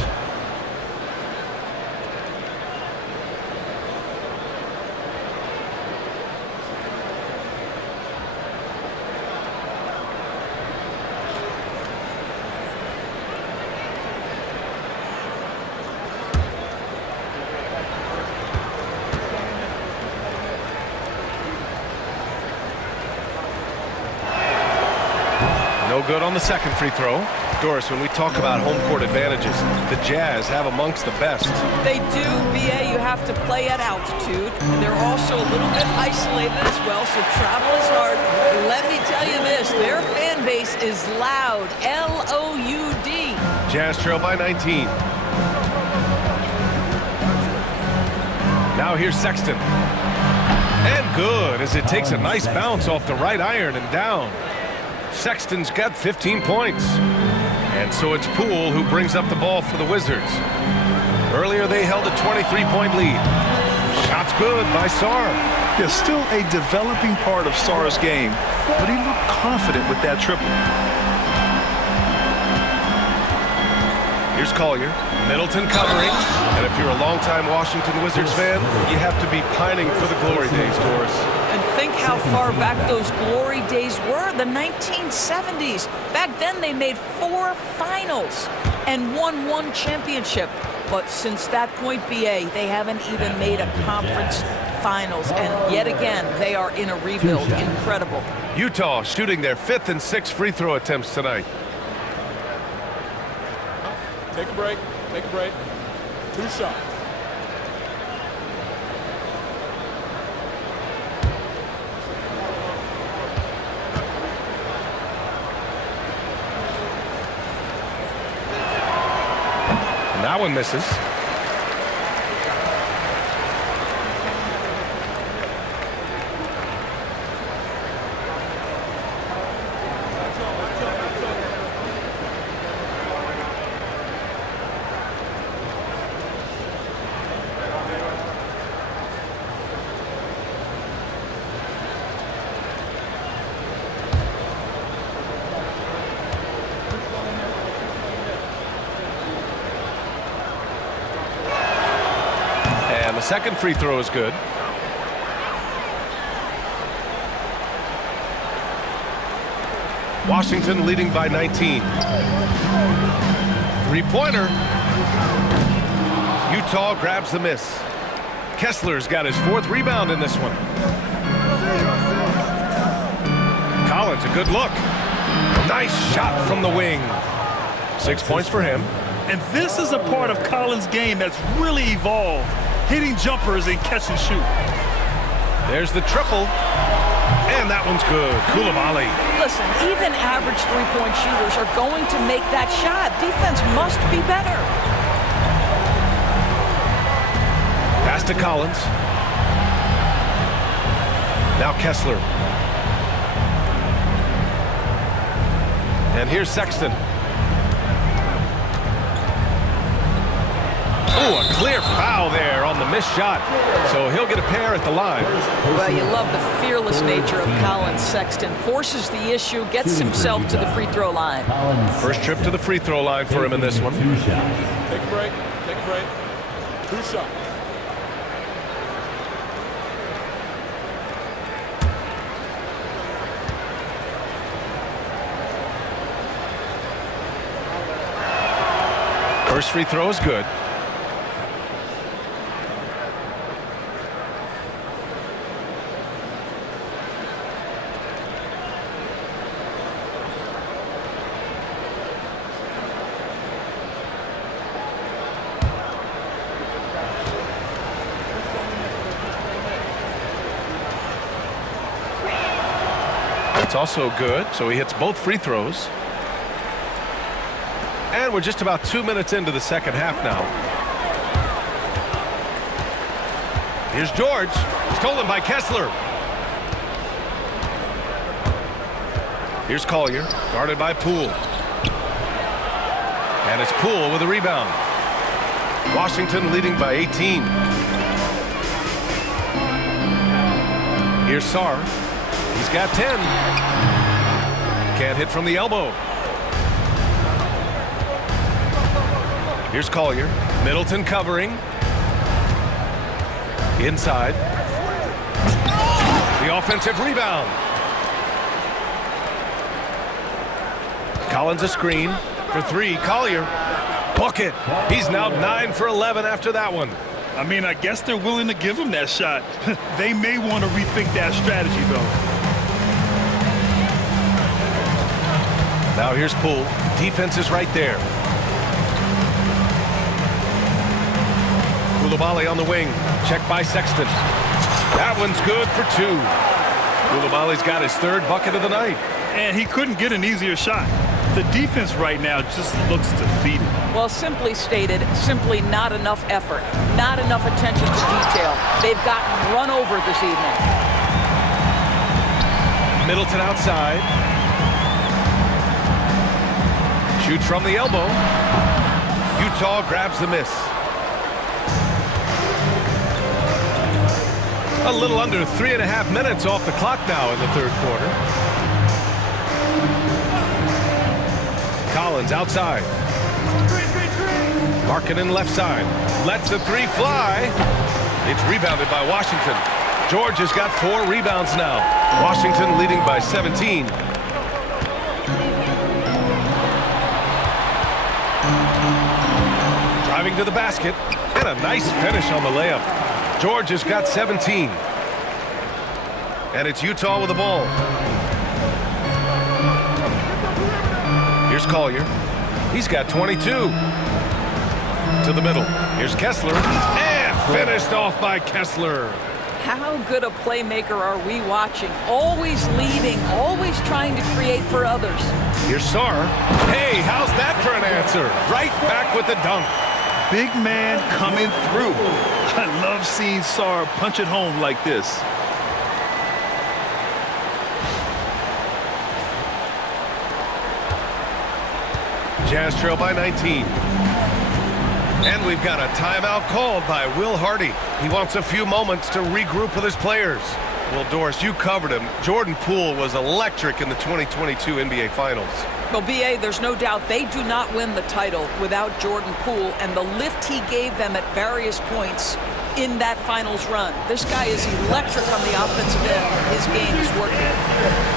No good on the second free throw. Doris, when we talk about home court advantages, the Jazz have amongst the best. They do, BA. You have to play at altitude. And they're also a little bit isolated as well, so travel is hard. Let me tell you this, their fan base is loud. L-O-U-D. Jazz trail by 19. Now here's Sexton. And good, as it takes a nice bounce off the right iron and down. Sexton's got 15 points. And so it's Poole who brings up the ball for the Wizards. Earlier they held a 23-point lead. Shot's good by Sarr. There's still a developing part of Sarr's game, but he looked confident with that triple. Here's Collier. Middleton covering. And if you're a longtime Washington Wizards fan, you have to be pining for the glory days, Doris. And think how far back those glory days were, the 1970s. Back then they made 4 finals and won 1 championship. But since that point, BA, they haven't even made a conference finals. And yet again, they are in a rebuild. Incredible. Utah shooting their 5th and 6th free throw attempts tonight. Take a break. Take a break. 2 shots. And that one misses. The second free throw is good. Washington leading by 19. Three-pointer. Utah grabs the miss. Kessler's got his 4th rebound in this one. Collins, a good look. Nice shot from the wing. 6 points for him. And this is a part of Collins' game that's really evolved. Hitting jumpers and catch and shoot. There's the triple. And that one's good. Coulibaly. Listen, even average three-point shooters are going to make that shot. Defense must be better. Pass to Collins. Now Kessler. And here's Sexton. Oh, a clear foul there on the missed shot. So he'll get a pair at the line. Well, you love the fearless nature of Collins. Sexton forces the issue, gets himself to the free throw line. First trip to the free throw line for him in this one. Take a break. Take a break. 2 shots. First free throw is good. It's also good, so he hits both free throws. And we're just about 2 minutes into the second half now. Here's George, stolen by Kessler. Here's Collier, guarded by Poole. And it's Poole with a rebound. Washington leading by 18. Here's Sarr. He's got 10. Can't hit from the elbow. Here's Collier. Middleton covering. Inside. The offensive rebound. Collins a screen for 3. Collier. Book it. He's now 9 for 11 after that one. I mean, I guess they're willing to give him that shot. They may want to rethink that strategy, though. Now here's Poole. Defense is right there. Coulibaly on the wing. Check by Sexton. That one's good for 2. Coulibaly's got his 3rd bucket of the night. And he couldn't get an easier shot. The defense right now just looks defeated. Well, simply stated, simply not enough effort, not enough attention to detail. They've gotten run over this evening. Middleton outside. Shoots from the elbow. Utah grabs the miss. A little under 3.5 minutes off the clock now in the 3rd quarter. Collins outside. Markkanen left side. Lets the 3 fly. It's rebounded by Washington. George has got 4 rebounds now. Washington leading by 17. Driving to the basket. And a nice finish on the layup. George has got 17. And it's Utah with the ball. Here's Collier. He's got 22. To the middle. Here's Kessler. And finished off by Kessler. How good a playmaker are we watching? Always leading, always trying to create for others. Here's Sarr. Hey, how's that for an answer? Right back with the dunk. Big man coming through. I love seeing Sarr punch it home like this. Jazz trail by 19. And we've got a timeout called by Will Hardy. He wants a few moments to regroup with his players. Well, Doris, you covered him. Jordan Poole was electric in the 2022 NBA Finals. Well, B.A., there's no doubt they do not win the title without Jordan Poole and the lift he gave them at various points in that finals run. This guy is electric on the offensive end. His game is working.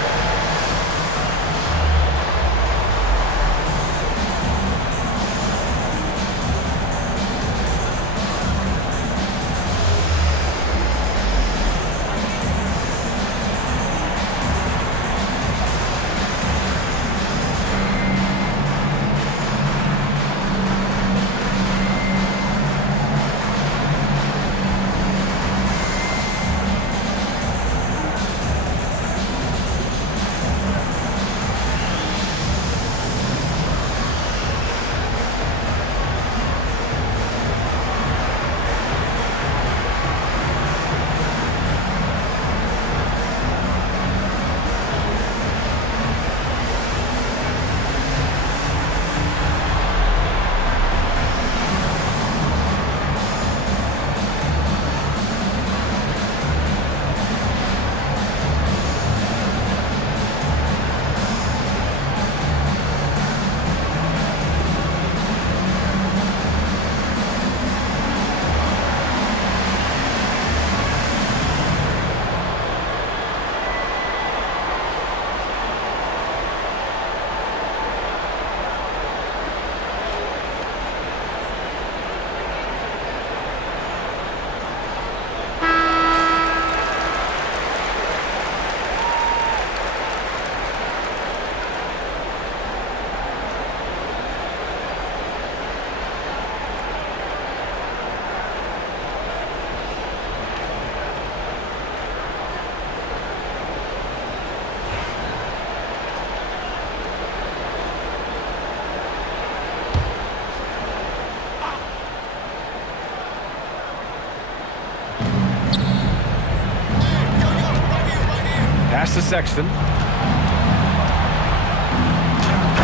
Pass to Sexton.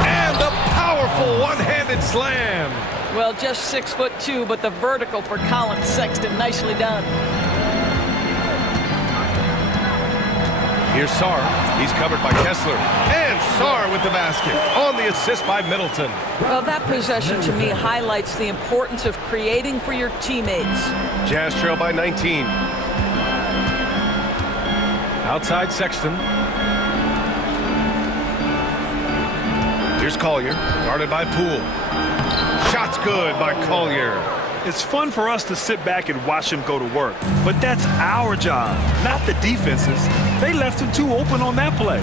And the powerful one-handed One-handed slam. Well, just 6'2", but the vertical for Colin Sexton. Nicely done. Here's Sarr. He's covered by Kessler. And Sarr with the basket on the assist by Middleton. Well, that possession to me highlights the importance of creating for your teammates. Jazz trail by 19. Outside Sexton. Here's Collier, guarded by Poole. Shot's good by Collier. It's fun for us to sit back and watch him go to work, but that's our job, not the defense's. They left him too open on that play.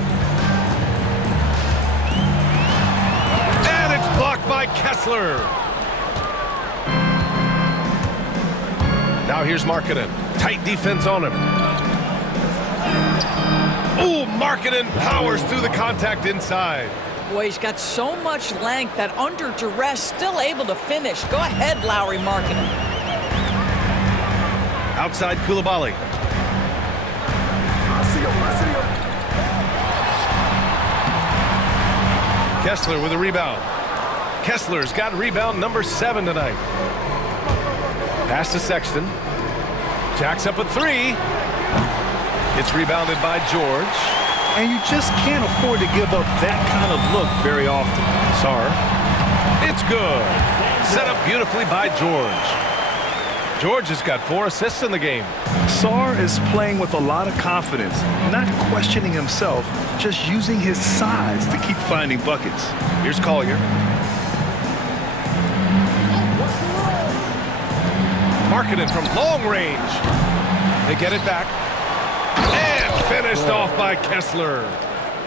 And it's blocked by Kessler. Now here's Markkanen. Tight defense on him. Oh, Markkanen powers through the contact inside. Boy, he's got so much length that under duress, still able to finish. Go ahead, Lowry Markkanen. Outside Koulibaly. Kessler with a rebound. Kessler's got rebound number 7 tonight. Pass to Sexton. Jacks up a 3. It's rebounded by George. And you just can't afford to give up that kind of look very often. Sarr. It's good. Set up beautifully by George. George has got 4 assists in the game. Sarr is playing with a lot of confidence, not questioning himself, just using his size to keep finding buckets. Here's Collier. Markkanen from long range. They get it back. And finished off by Kessler.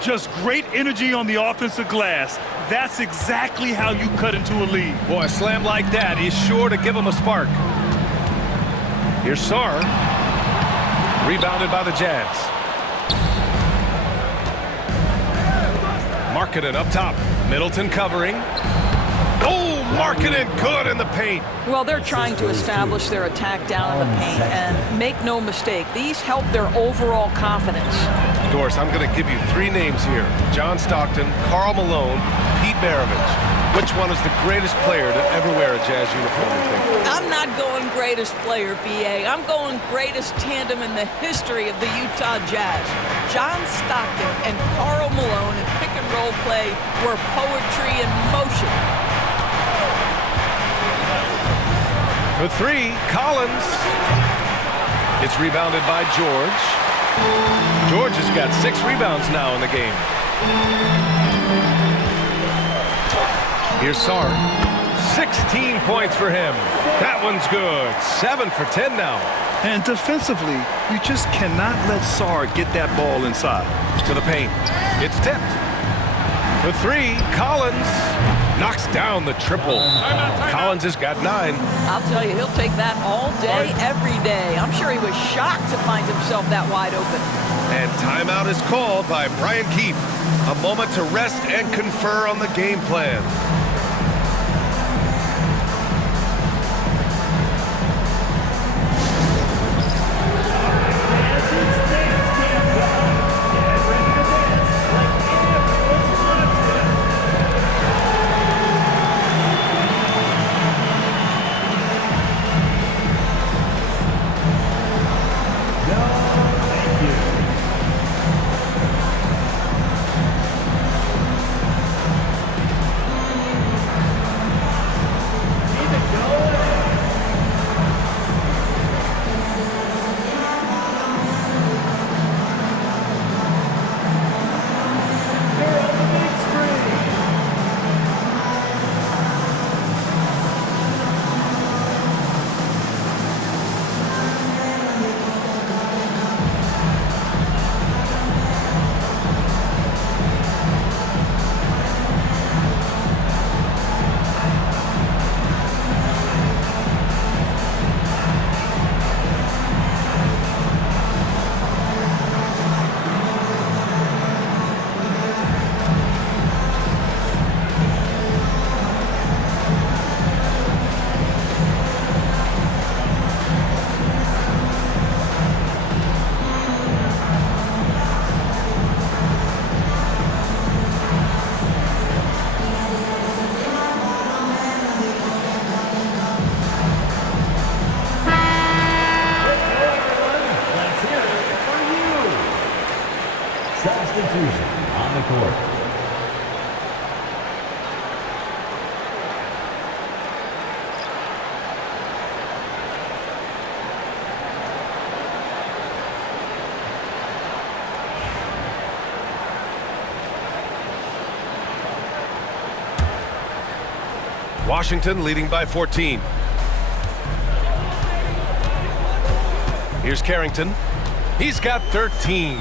Just great energy on the offensive glass. That's exactly how you cut into a lead. Boy, a slam like that is sure to give him a spark. Here's Sarr. Rebounded by the Jazz. Markkanen up top. Middleton covering. Oh, Markkanen good in the paint. Well, they're trying to establish their attack down in the paint, and make no mistake, these help their overall confidence. Doris, I'm going to give you 3 names here. John Stockton, Karl Malone, Pete Maravich. Which one is the greatest player to ever wear a Jazz uniform, you think? I'm not going greatest player, B.A. I'm going greatest tandem in the history of the Utah Jazz. John Stockton and Karl Malone in pick-and-roll play were poetry in motion. For 3, Collins. It's rebounded by George. George has got 6 rebounds now in the game. Here's Sarr. 16 points for him. That one's good. 7 for 10 now. And defensively, you just cannot let Sarr get that ball inside. To the paint. It's tipped. For 3, Collins knocks down the triple. Collins has got 9. I'll tell you, he'll take that all day, every day. I'm sure he was shocked to find himself that wide open. And timeout is called by Brian Keefe. A moment to rest and confer on the game plan. Substitution on the court. Washington leading by 14. Here's Carrington. He's got 13.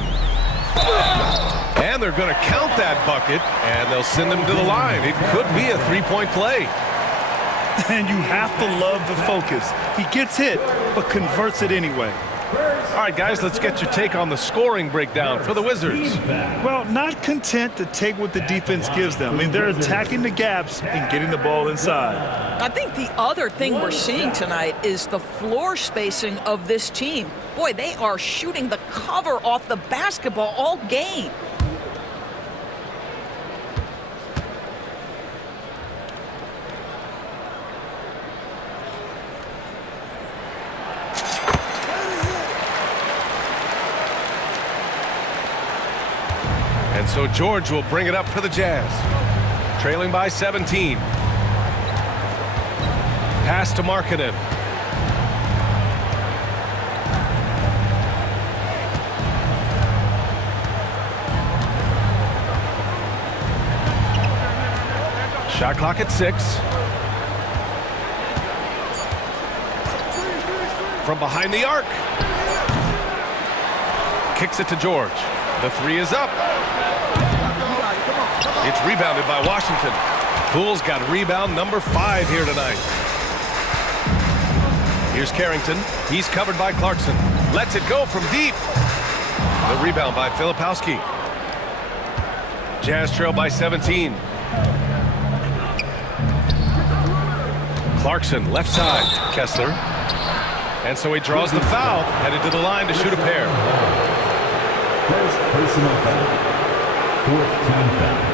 And they're going to count that bucket, and they'll send him to the line. It could be a three-point play. And you have to love the focus. He gets hit, but converts it anyway. All right, guys, let's get your take on the scoring breakdown for the Wizards. Well, not content to take what the defense gives them. I mean, they're attacking the gaps and getting the ball inside. I think the other thing we're seeing tonight is the floor spacing of this team. Boy, they are shooting the cover off the basketball all game. And so George will bring it up for the Jazz. Trailing by 17. Pass to Markkanen. Shot clock at 6. From behind the arc. Kicks it to George. The three is up. It's rebounded by Washington. Poole's got rebound number 5 here tonight. Here's Carrington. He's covered by Clarkson. Lets it go from deep. The rebound by Filipowski. Jazz trail by 17. Clarkson, left side. Kessler. And so he draws the foul, headed to the line to shoot a pair. First personal foul. 4th team foul.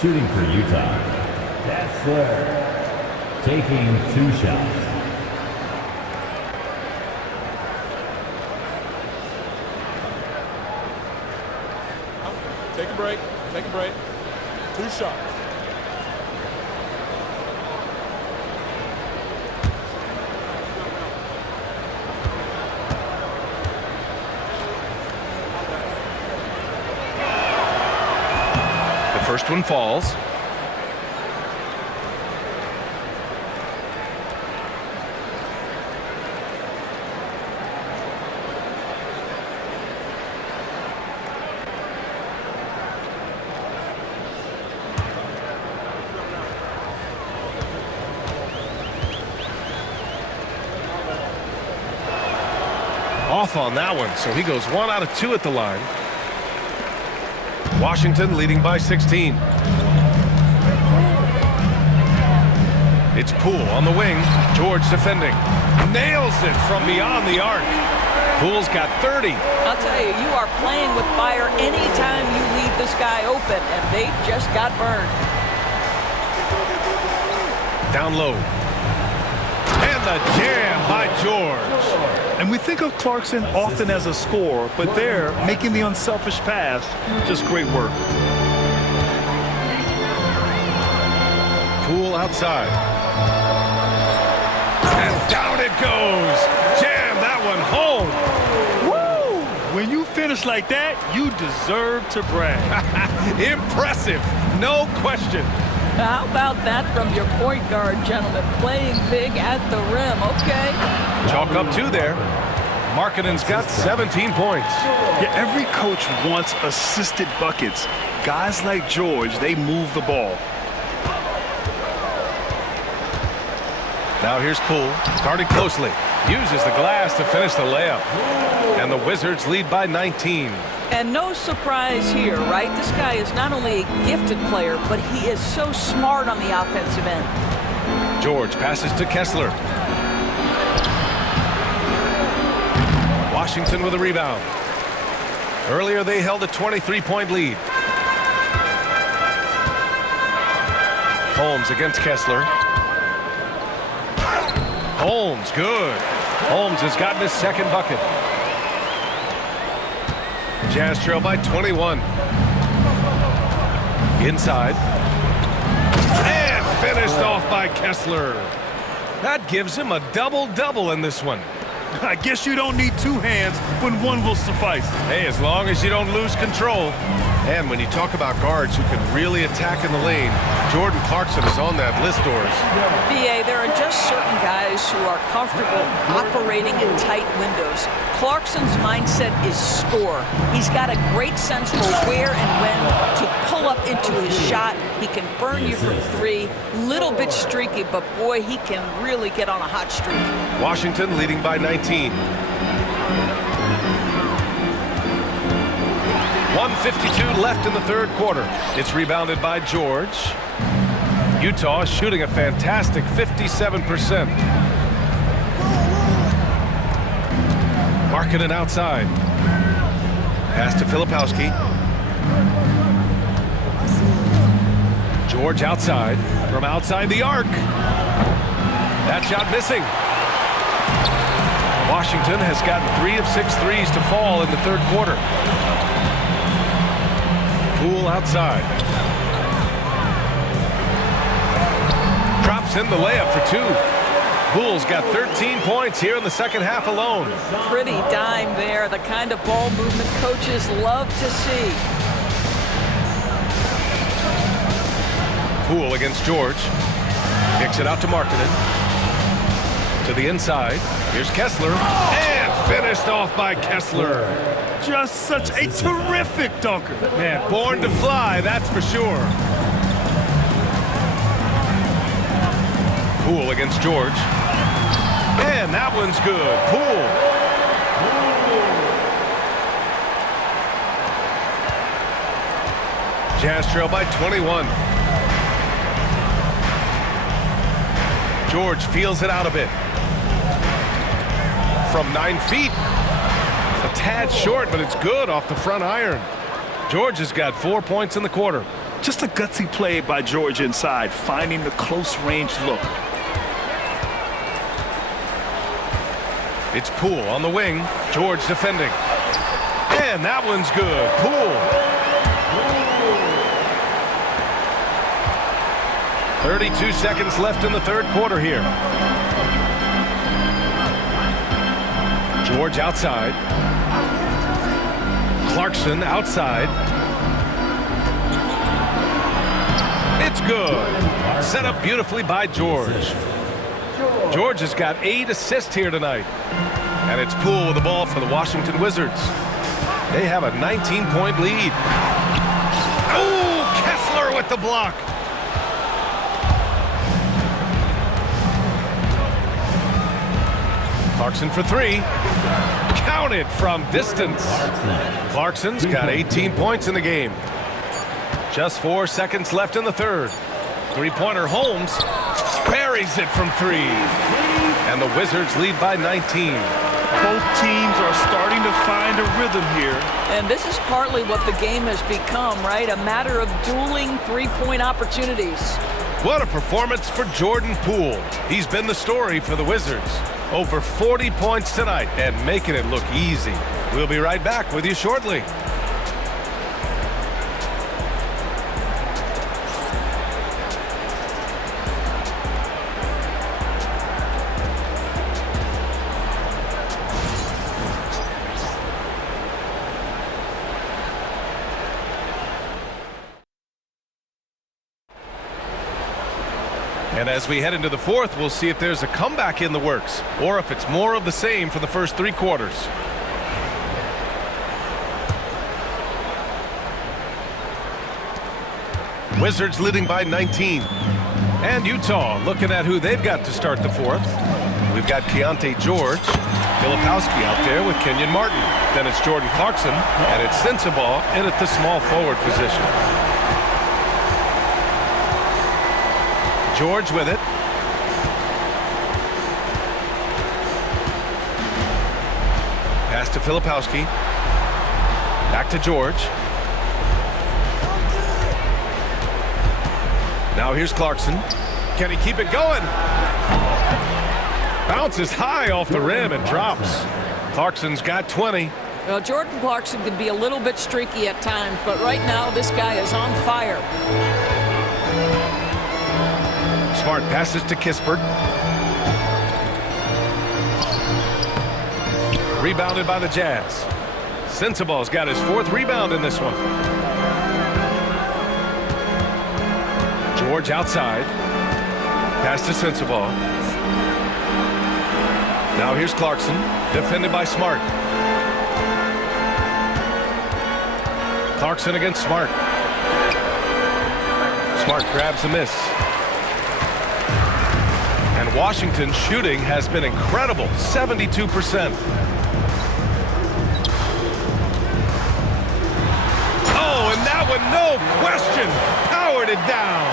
Shooting for Utah, Kessler, taking 2 shots. Take a break. Take a break. 2 shots. First one falls. Off on that one, so he goes 1 out of 2 at the line. Washington leading by 16. It's Poole on the wing. George defending. Nails it from beyond the arc. Poole's got 30. I'll tell you, you are playing with fire anytime you leave this guy open, and they just got burned. Down low. And the jam by George. And we think of Clarkson often as a scorer, but there, making the unselfish pass, just great work. Poole outside. And down it goes. Jam that one home. Woo! When you finish like that, you deserve to brag. Impressive, no question. How about that from your point guard, gentlemen? Playing big at the rim, okay? Chalk up 2 there. Markkanen's got 17 points. Yeah, every coach wants assisted buckets. Guys like George, they move the ball. Now here's Poole, starting closely. Uses the glass to finish the layup. And the Wizards lead by 19. And no surprise here, right? This guy is not only a gifted player, but he is so smart on the offensive end. George passes to Kessler. Washington with a rebound. Earlier they held a 23-point lead. Holmes against Kessler. Holmes, good. Holmes has gotten his second bucket. Jazz trail by 21. Inside. And finished off by Kessler. That gives him a double-double in this one. I guess you don't need two hands when one will suffice. Hey, as long as you don't lose control. And when you talk about guards who can really attack in the lane, Jordan Clarkson is on that list, Doris. BA, there are just certain guys who are comfortable operating in tight windows. Clarkson's mindset is score. He's got a great sense for where and when to pull up into his shot. He can burn you from three. Little bit streaky, but boy, he can really get on a hot streak. Washington leading by 19. 1:52 left in the third quarter. It's rebounded by George. Utah is shooting a fantastic 57%. Markkanen outside. Pass to Filipowski. George outside. From outside the arc. That shot missing. Washington has gotten 3 of 6 threes to fall in the third quarter. Poole outside. Drops in the layup for 2. Poole's got 13 points here in the second half alone. Pretty dime there, the kind of ball movement coaches love to see. Poole against George. Kicks it out to Markkanen. To the inside. Here's Kessler. And finished off by Kessler. Just such a terrific dunker. Man, born to fly, that's for sure. Poole against George. And that one's good. Poole. Jazz trail by 21. George feels it out a bit. From 9 feet. A tad short, but it's good off the front iron. George has got 4 points in the quarter. Just a gutsy play by George inside, finding the close range look. It's Poole on the wing. George defending. And that one's good. Poole. 32 seconds left in the third quarter here. George outside. Clarkson outside. It's good. Set up beautifully by George. George has got 8 assists here tonight. And it's Poole with the ball for the Washington Wizards. They have a 19-point lead. Oh, Kessler with the block. Clarkson for 3. Counted from distance. Clarkson's got 18 points in the game. Just 4 seconds left in the third. Three-pointer Holmes buries it from 3. And the Wizards lead by 19. Both teams are starting to find a rhythm here. And this is partly what the game has become, right? A matter of dueling three-point opportunities. What a performance for Jordan Poole. He's been the story for the Wizards. Over 40 points tonight and making it look easy. We'll be right back with you shortly. And as we head into the fourth, we'll see if there's a comeback in the works or if it's more of the same for the first 3 quarters. Wizards leading by 19. And Utah looking at who they've got to start the fourth. We've got Keontae George, Filipowski out there with Kenyon Martin. Then it's Jordan Clarkson, and it's Sensabaugh in at the small forward position. George with it. Pass to Filipowski. Back to George. Now here's Clarkson. Can he keep it going? Bounces high off the rim and drops. Clarkson's got 20. Well, Jordan Clarkson can be a little bit streaky at times, but right now this guy is on fire. Smart passes to Kispert. Rebounded by the Jazz. Sensabaugh's got his 4th rebound in this one. George outside. Pass to Sensabaugh. Now here's Clarkson, defended by Smart. Clarkson against Smart. Smart grabs a miss. And Washington's shooting has been incredible, 72%. Oh, and that one, no question, powered it down.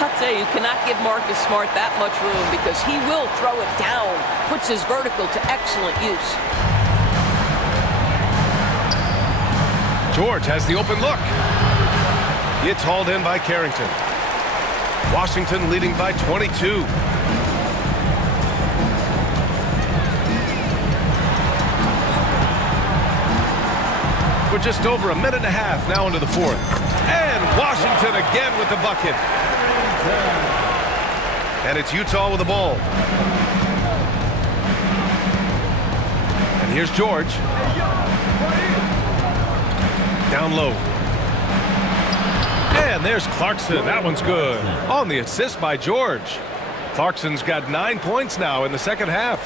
I'll tell you cannot give Marcus Smart that much room because he will throw it down. Puts his vertical to excellent use. George has the open look. It's hauled in by Carrington. Washington leading by 22. We're just over a minute and a half now into the 4th. And Washington again with the bucket. And it's Utah with the ball. And here's George. Down low. And there's Clarkson. That one's good. On the assist by George. Clarkson's got 9 points now in the second half.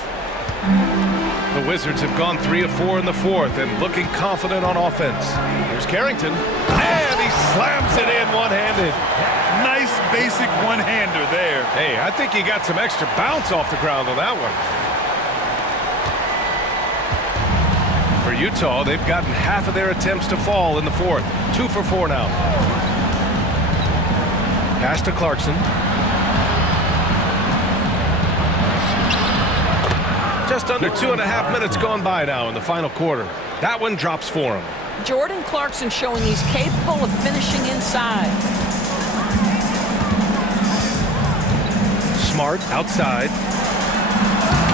The Wizards have gone 3 of 4 in the 4th and looking confident on offense. Here's Carrington. And he slams it in one-handed. Nice basic one-hander there. Hey, I think he got some extra bounce off the ground on that one. For Utah, they've gotten half of their attempts to fall in the 4th. 2 for 4 now. Pass to Clarkson. Just under 2.5 minutes gone by now in the final quarter. That one drops for him. Jordan Clarkson showing he's capable of finishing inside. Smart outside.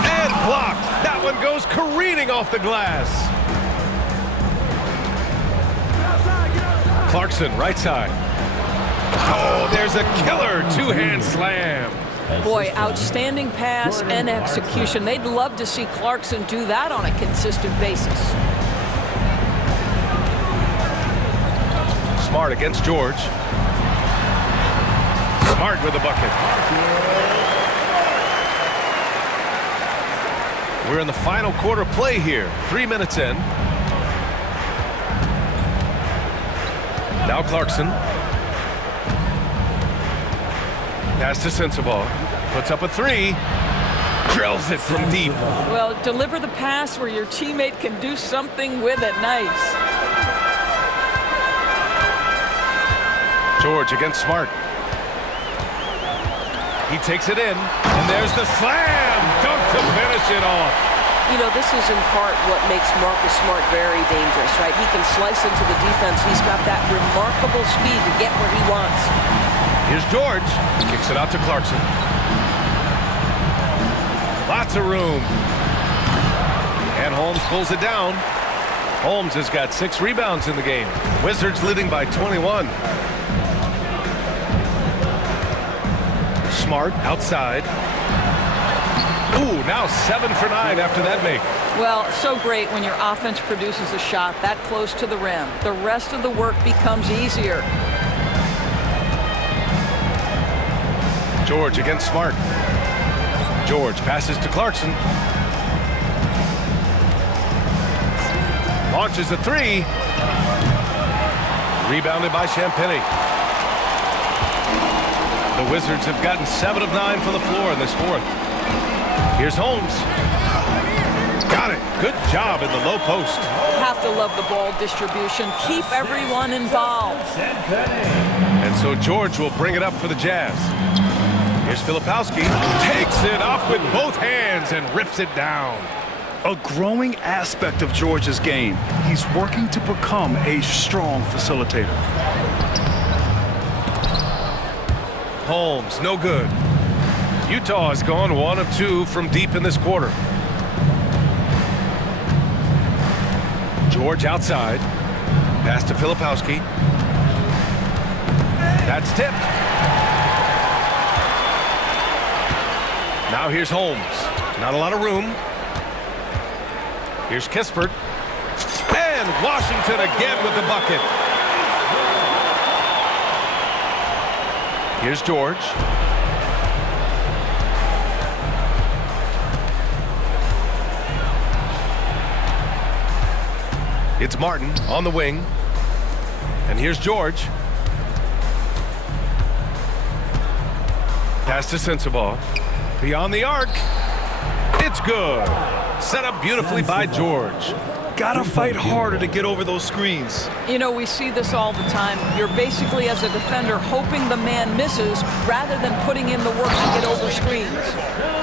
And blocked. That one goes careening off the glass. Clarkson, right side. Oh, there's a killer 2-hand slam. Boy, outstanding pass and execution. They'd love to see Clarkson do that on a consistent basis. Smart against George. Smart with the bucket. We're in the final quarter play here. 3 minutes in. Now Clarkson. Pass to Sensabaugh. Puts up a 3. Drills it from deep. Well, deliver the pass where your teammate can do something with it. Nice. George against Smart. He takes it in. And there's the slam. Dunk to finish it off. You know, this is in part what makes Marcus Smart very dangerous, right? He can slice into the defense. He's got that remarkable speed to get where he wants. Here's George. Kicks it out to Clarkson. Lots of room. And Holmes pulls it down. Holmes has got 6 rebounds in the game. Wizards leading by 21. Smart outside. Ooh, now 7 for 9 after that make. Well, so great when your offense produces a shot that close to the rim. The rest of the work becomes easier. George against Smart. George passes to Clarkson. Launches a 3. Rebounded by Champagny. The Wizards have gotten 7 of 9 from the floor in this 4th. Here's Holmes. Got it. Good job in the low post. Have to love the ball distribution. Keep everyone involved. And so George will bring it up for the Jazz. Here's Filipowski. Takes it off with both hands and rips it down. A growing aspect of George's game. He's working to become a strong facilitator. Holmes, no good. Utah has gone 1 of 2 from deep in this quarter. George outside. Pass to Filipowski. That's tipped. Now here's Holmes. Not a lot of room. Here's Kessler. And Washington again with the bucket. Here's George. It's Martin on the wing. And here's George. Pass to Sensabaugh. Beyond the arc. It's good. Set up beautifully by George. Gotta fight harder to get over those screens. You know, we see this all the time. You're basically, as a defender, hoping the man misses rather than putting in the work to get over screens.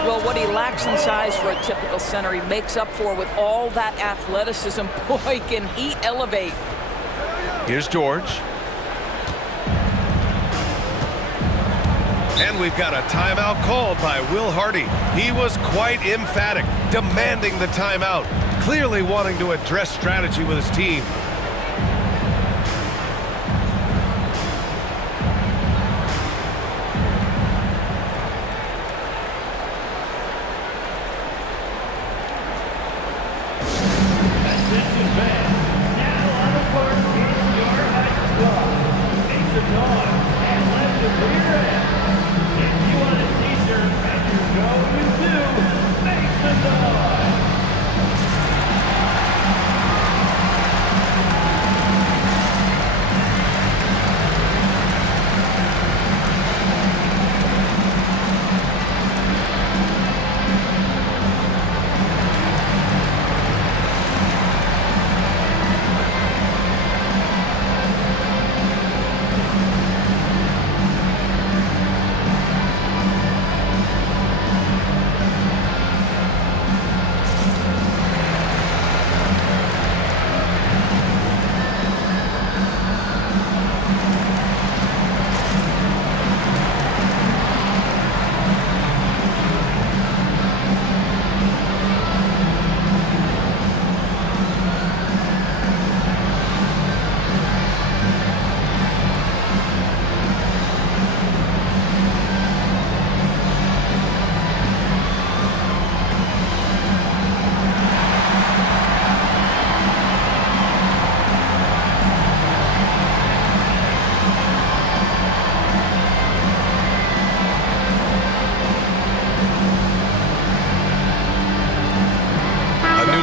Well, what he lacks in size for a typical center, he makes up for with all that athleticism. Boy, can he elevate. Here's George. And we've got a timeout called by Will Hardy. He was quite emphatic, demanding the timeout, clearly wanting to address strategy with his team.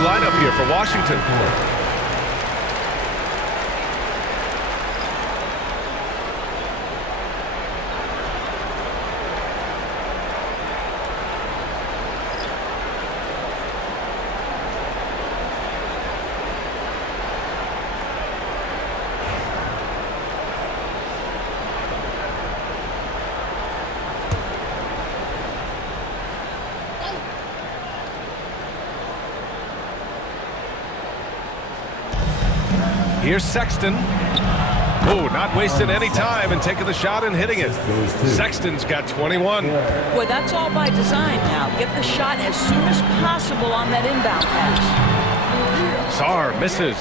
Lineup here for Washington. Here's Sexton. Oh, not wasting any time and taking the shot and hitting it. Sexton's got 21. Boy, that's all by design now. Get the shot as soon as possible on that inbound pass. Sarr misses.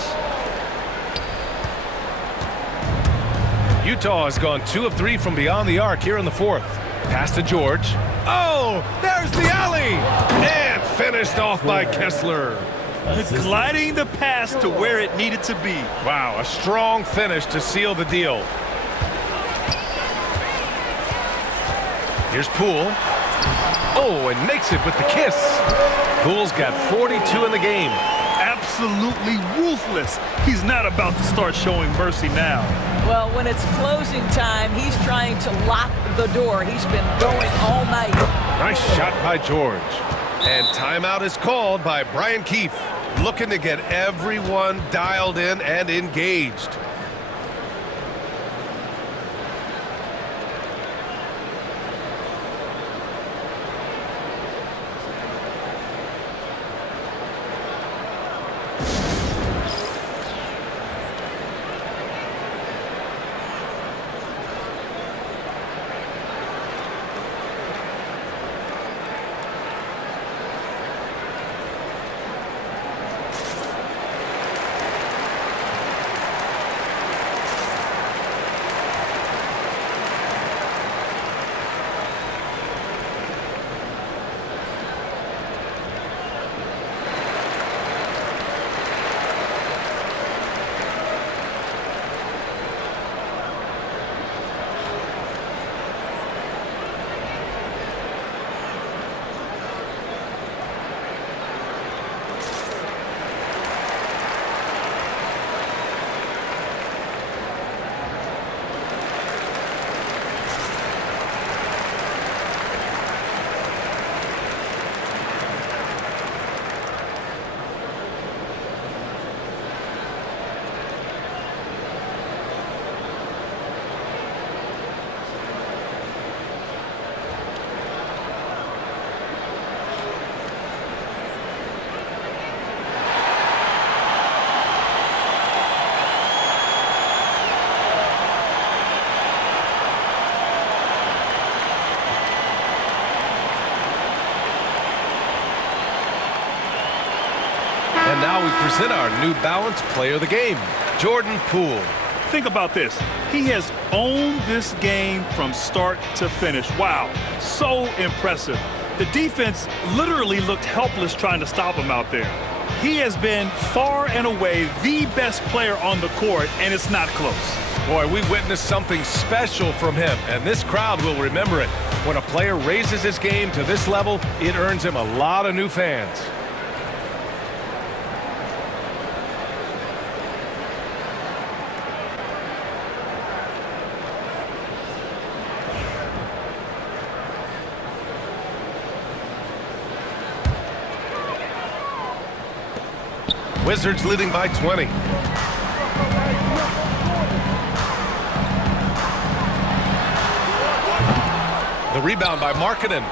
Utah has gone 2 of 3 from beyond the arc here in the fourth. Pass to George. Oh, there's the alley! And finished off by Kessler. Gliding the pass to where it needed to be. Wow, a strong finish to seal the deal. Here's Poole. Oh, and makes it with the kiss. Poole's got 42 in the game. Absolutely ruthless. He's not about to start showing mercy now. Well, when it's closing time, he's trying to lock the door. He's been going all night. Nice shot by George. And timeout is called by Brian Keefe, looking to get everyone dialed in and engaged. Now we present our New Balance Player of the Game, Jordan Poole. Think about this. He has owned this game from start to finish. Wow, so impressive. The defense literally looked helpless trying to stop him out there. He has been far and away the best player on the court, and it's not close. Boy, we witnessed something special from him, and this crowd will remember it. When a player raises his game to this level, it earns him a lot of new fans. Wizards leading by 20. The rebound by Markkanen.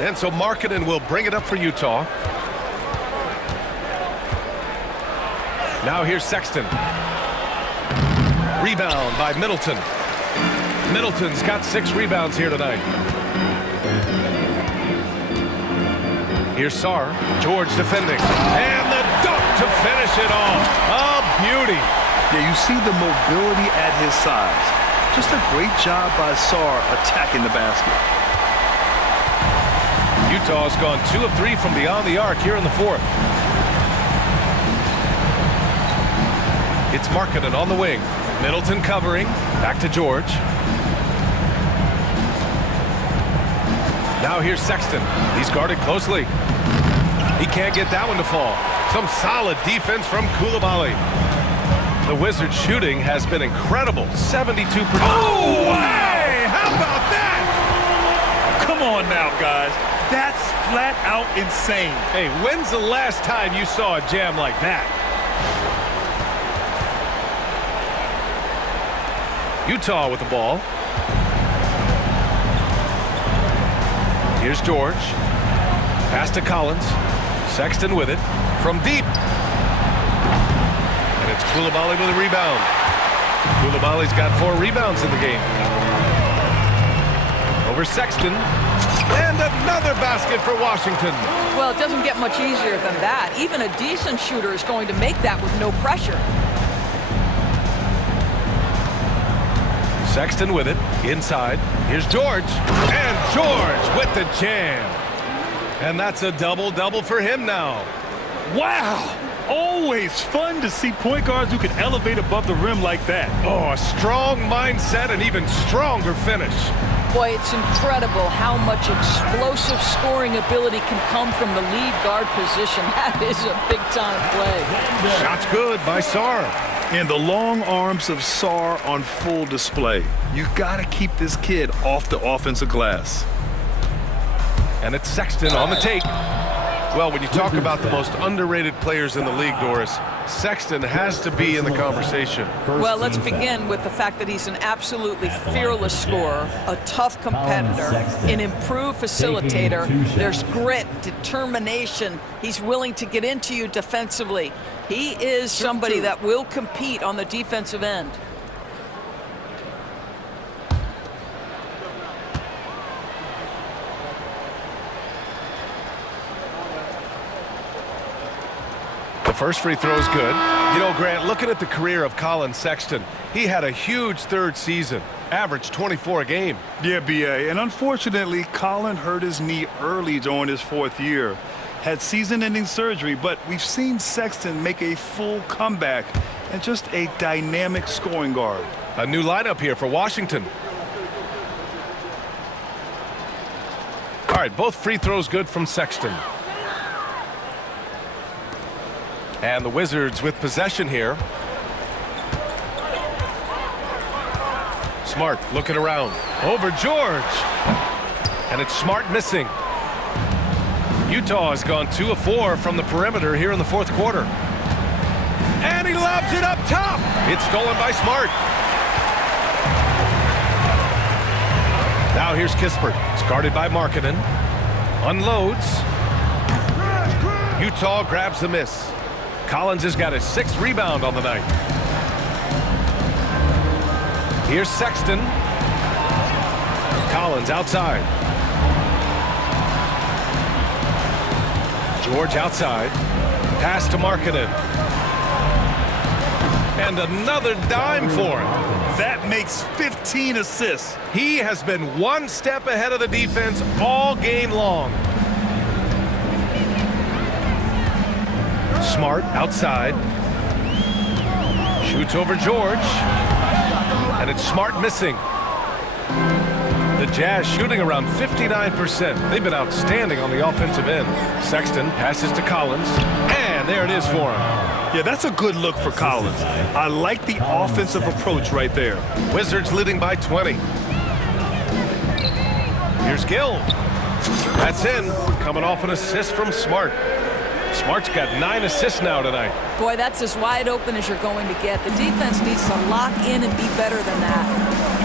And so Markkanen will bring it up for Utah. Now here's Sexton. Rebound by Middleton. Middleton's got 6 rebounds here tonight. Here's Sarr. George defending. And the dunk to finish it off. A beauty. Yeah, you see the mobility at his size. Just a great job by Sarr attacking the basket. Utah's gone 2 of 3 from beyond the arc here in the 4th. It's Markkanen on the wing. Middleton covering. Back to George. Now here's Sexton. He's guarded closely. He can't get that one to fall. Some solid defense from Coulibaly. The Wizards' shooting has been incredible. 72%. Oh, hey! How about that? Come on now, guys. That's flat out insane. Hey, when's the last time you saw a jam like that? Utah with the ball. Here's George. Pass to Collins. Sexton with it. From deep. And it's Coulibaly with a rebound. Coulibaly's got 4 rebounds in the game. Over Sexton. And another basket for Washington. Well, it doesn't get much easier than that. Even a decent shooter is going to make that with no pressure. Sexton with it. Inside. Here's George. And George with the jam. And that's a double-double for him now. Wow! Always fun to see point guards who can elevate above the rim like that. Oh, a strong mindset and even stronger finish. Boy, it's incredible how much explosive scoring ability can come from the lead guard position. That is a big-time play. Shot's good by Sarr. And the long arms of Sarr on full display. You got to keep this kid off the offensive glass. And it's Sexton on the take. Well, when you talk about the most underrated players in the league, Doris, Sexton has to be in the conversation. Well, let's begin with the fact that he's an absolutely fearless scorer, a tough competitor, an improved facilitator. There's grit, determination. He's willing to get into you defensively. He is somebody that will compete on the defensive end. The first free throw is good. You know, Grant, looking at the career of Colin Sexton, he had a huge 3rd season, averaged 24 a game. Yeah, B.A., and unfortunately, Colin hurt his knee early during his 4th year. Had season-ending surgery, but we've seen Sexton make a full comeback and just a dynamic scoring guard. A new lineup here for Washington. All right, both free throws good from Sexton. And the Wizards with possession here. Smart looking around. Over George. And it's Smart missing. Utah has gone 2 of 4 from the perimeter here in the 4th quarter. And he lobs it up top. It's stolen by Smart. Now here's Kispert. It's guarded by Markkanen. Unloads. Utah grabs the miss. Collins has got his 6th rebound on the night. Here's Sexton. Collins outside. George outside. Pass to Markkanen. And another dime for him. That makes 15 assists. He has been one step ahead of the defense all game long. Smart outside. Shoots over George. And it's Smart missing. The Jazz shooting around 59%. They've been outstanding on the offensive end. Sexton passes to Collins. And there it is for him. Yeah, that's a good look for Collins. I like the offensive approach right there. Wizards leading by 20. Here's Gill. That's in. Coming off an assist from Smart. Smart's got 9 assists now tonight. Boy, that's as wide open as you're going to get. The defense needs to lock in and be better than that.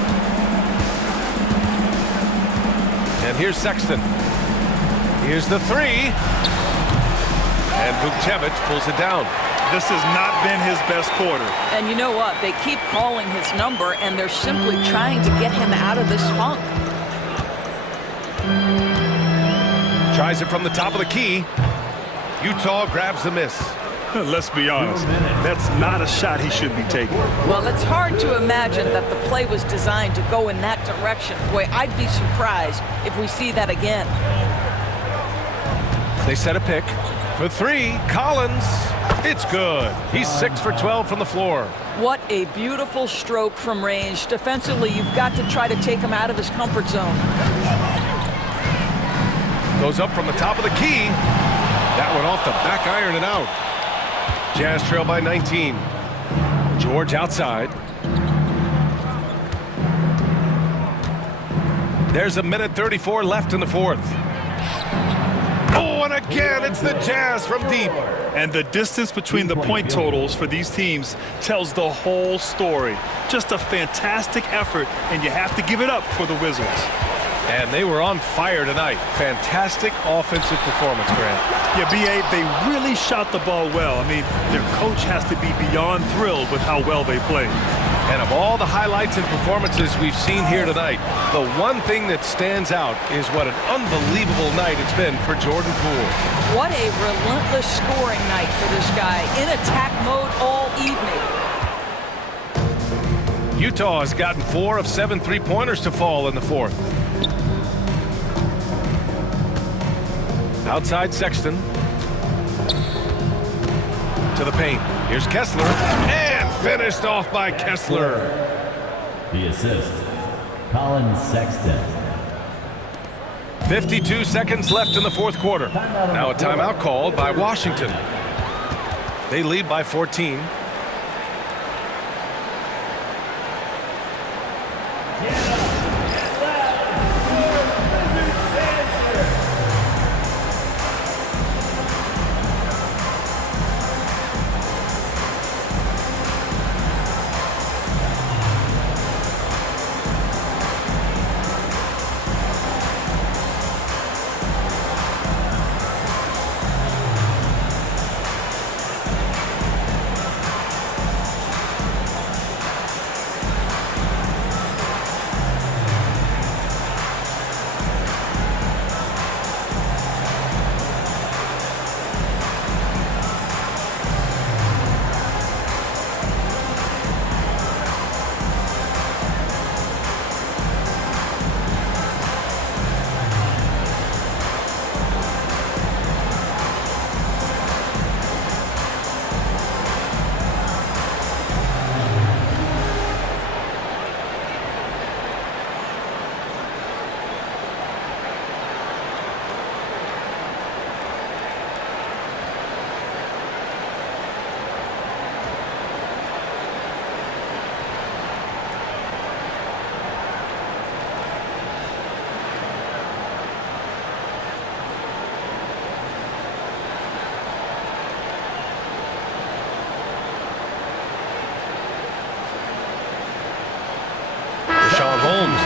And here's Sexton. Here's the three. And Vukcevic pulls it down. This has not been his best quarter. And you know what? They keep calling his number, and they're simply trying to get him out of this funk. Tries it from the top of the key. Utah grabs the miss. Let's be honest, that's not a shot he should be taking. Well, it's hard to imagine that the play was designed to go in that direction. Boy, I'd be surprised if we see that again. They set a pick. For three, Collins. It's good. He's 6 for 12 from the floor. What a beautiful stroke from range. Defensively, you've got to try to take him out of his comfort zone. Goes up from the top of the key. That one off the back iron and out. Jazz trail by 19. George outside. There's a minute 34 left in the fourth. Oh, and again, it's the Jazz from deep. And the distance between the point totals for these teams tells the whole story. Just a fantastic effort, and you have to give it up for the Wizards. And they were on fire tonight. Fantastic offensive performance, Grant. Yeah, B.A., they really shot the ball well. I mean, their coach has to be beyond thrilled with how well they played. And of all the highlights and performances we've seen here tonight, the one thing that stands out is what an unbelievable night it's been for Jordan Poole. What a relentless scoring night for this guy. In attack mode all evening. Utah has gotten 4 of 7 three-pointers to fall in the fourth. Outside Sexton. To the paint. Here's Kessler. And finished off by Kessler. The assist, Colin Sexton. 52 seconds left in the fourth quarter. Now a timeout called by Washington. They lead by 14.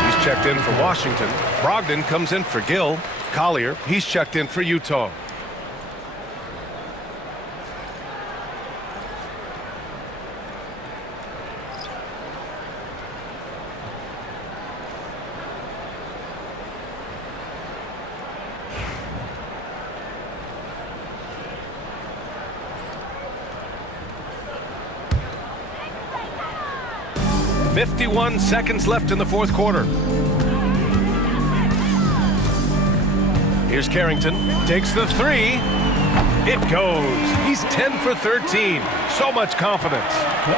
He's checked in for Washington. Brogdon comes in for Gill. Collier, he's checked in for Utah. 51 seconds left in the fourth quarter. Here's Carrington, takes the three. It goes. He's 10 for 13. So much confidence.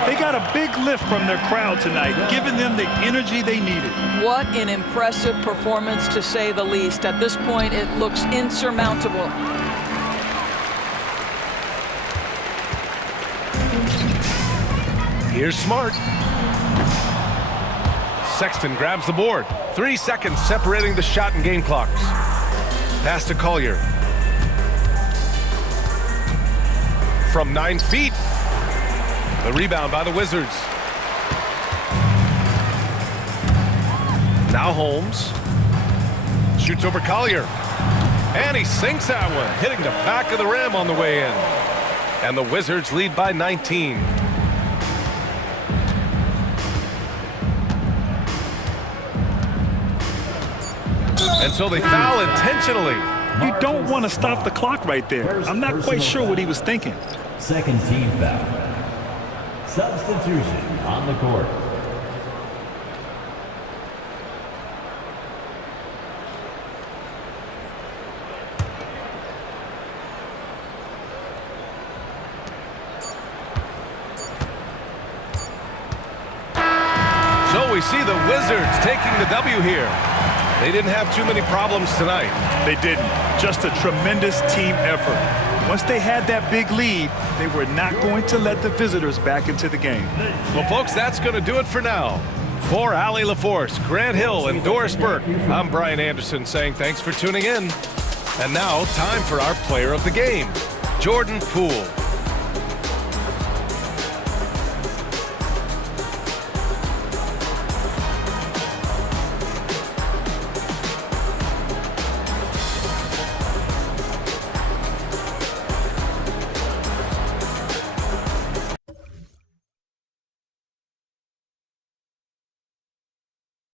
They got a big lift from their crowd tonight, giving them the energy they needed. What an impressive performance, to say the least. At this point, it looks insurmountable. Here's Smart. Sexton grabs the board. 3 seconds separating the shot and game clocks. Pass to Collier. From 9 feet. The rebound by the Wizards. Now Holmes. Shoots over Collier. And he sinks that one, hitting the back of the rim on the way in. And the Wizards lead by 19. And so they foul intentionally. You don't want to stop the clock right there. I'm not quite sure what he was thinking. Second team foul. Substitution on the court. So we see the Wizards taking the W here. They didn't have too many problems tonight. They didn't. Just a tremendous team effort. Once they had that big lead, they were not going to let the visitors back into the game. Well, folks, that's going to do it for now. For Allie LaForce, Grant Hill, and Doris Burke, I'm Brian Anderson saying thanks for tuning in. And now, time for our player of the game, Jordan Poole.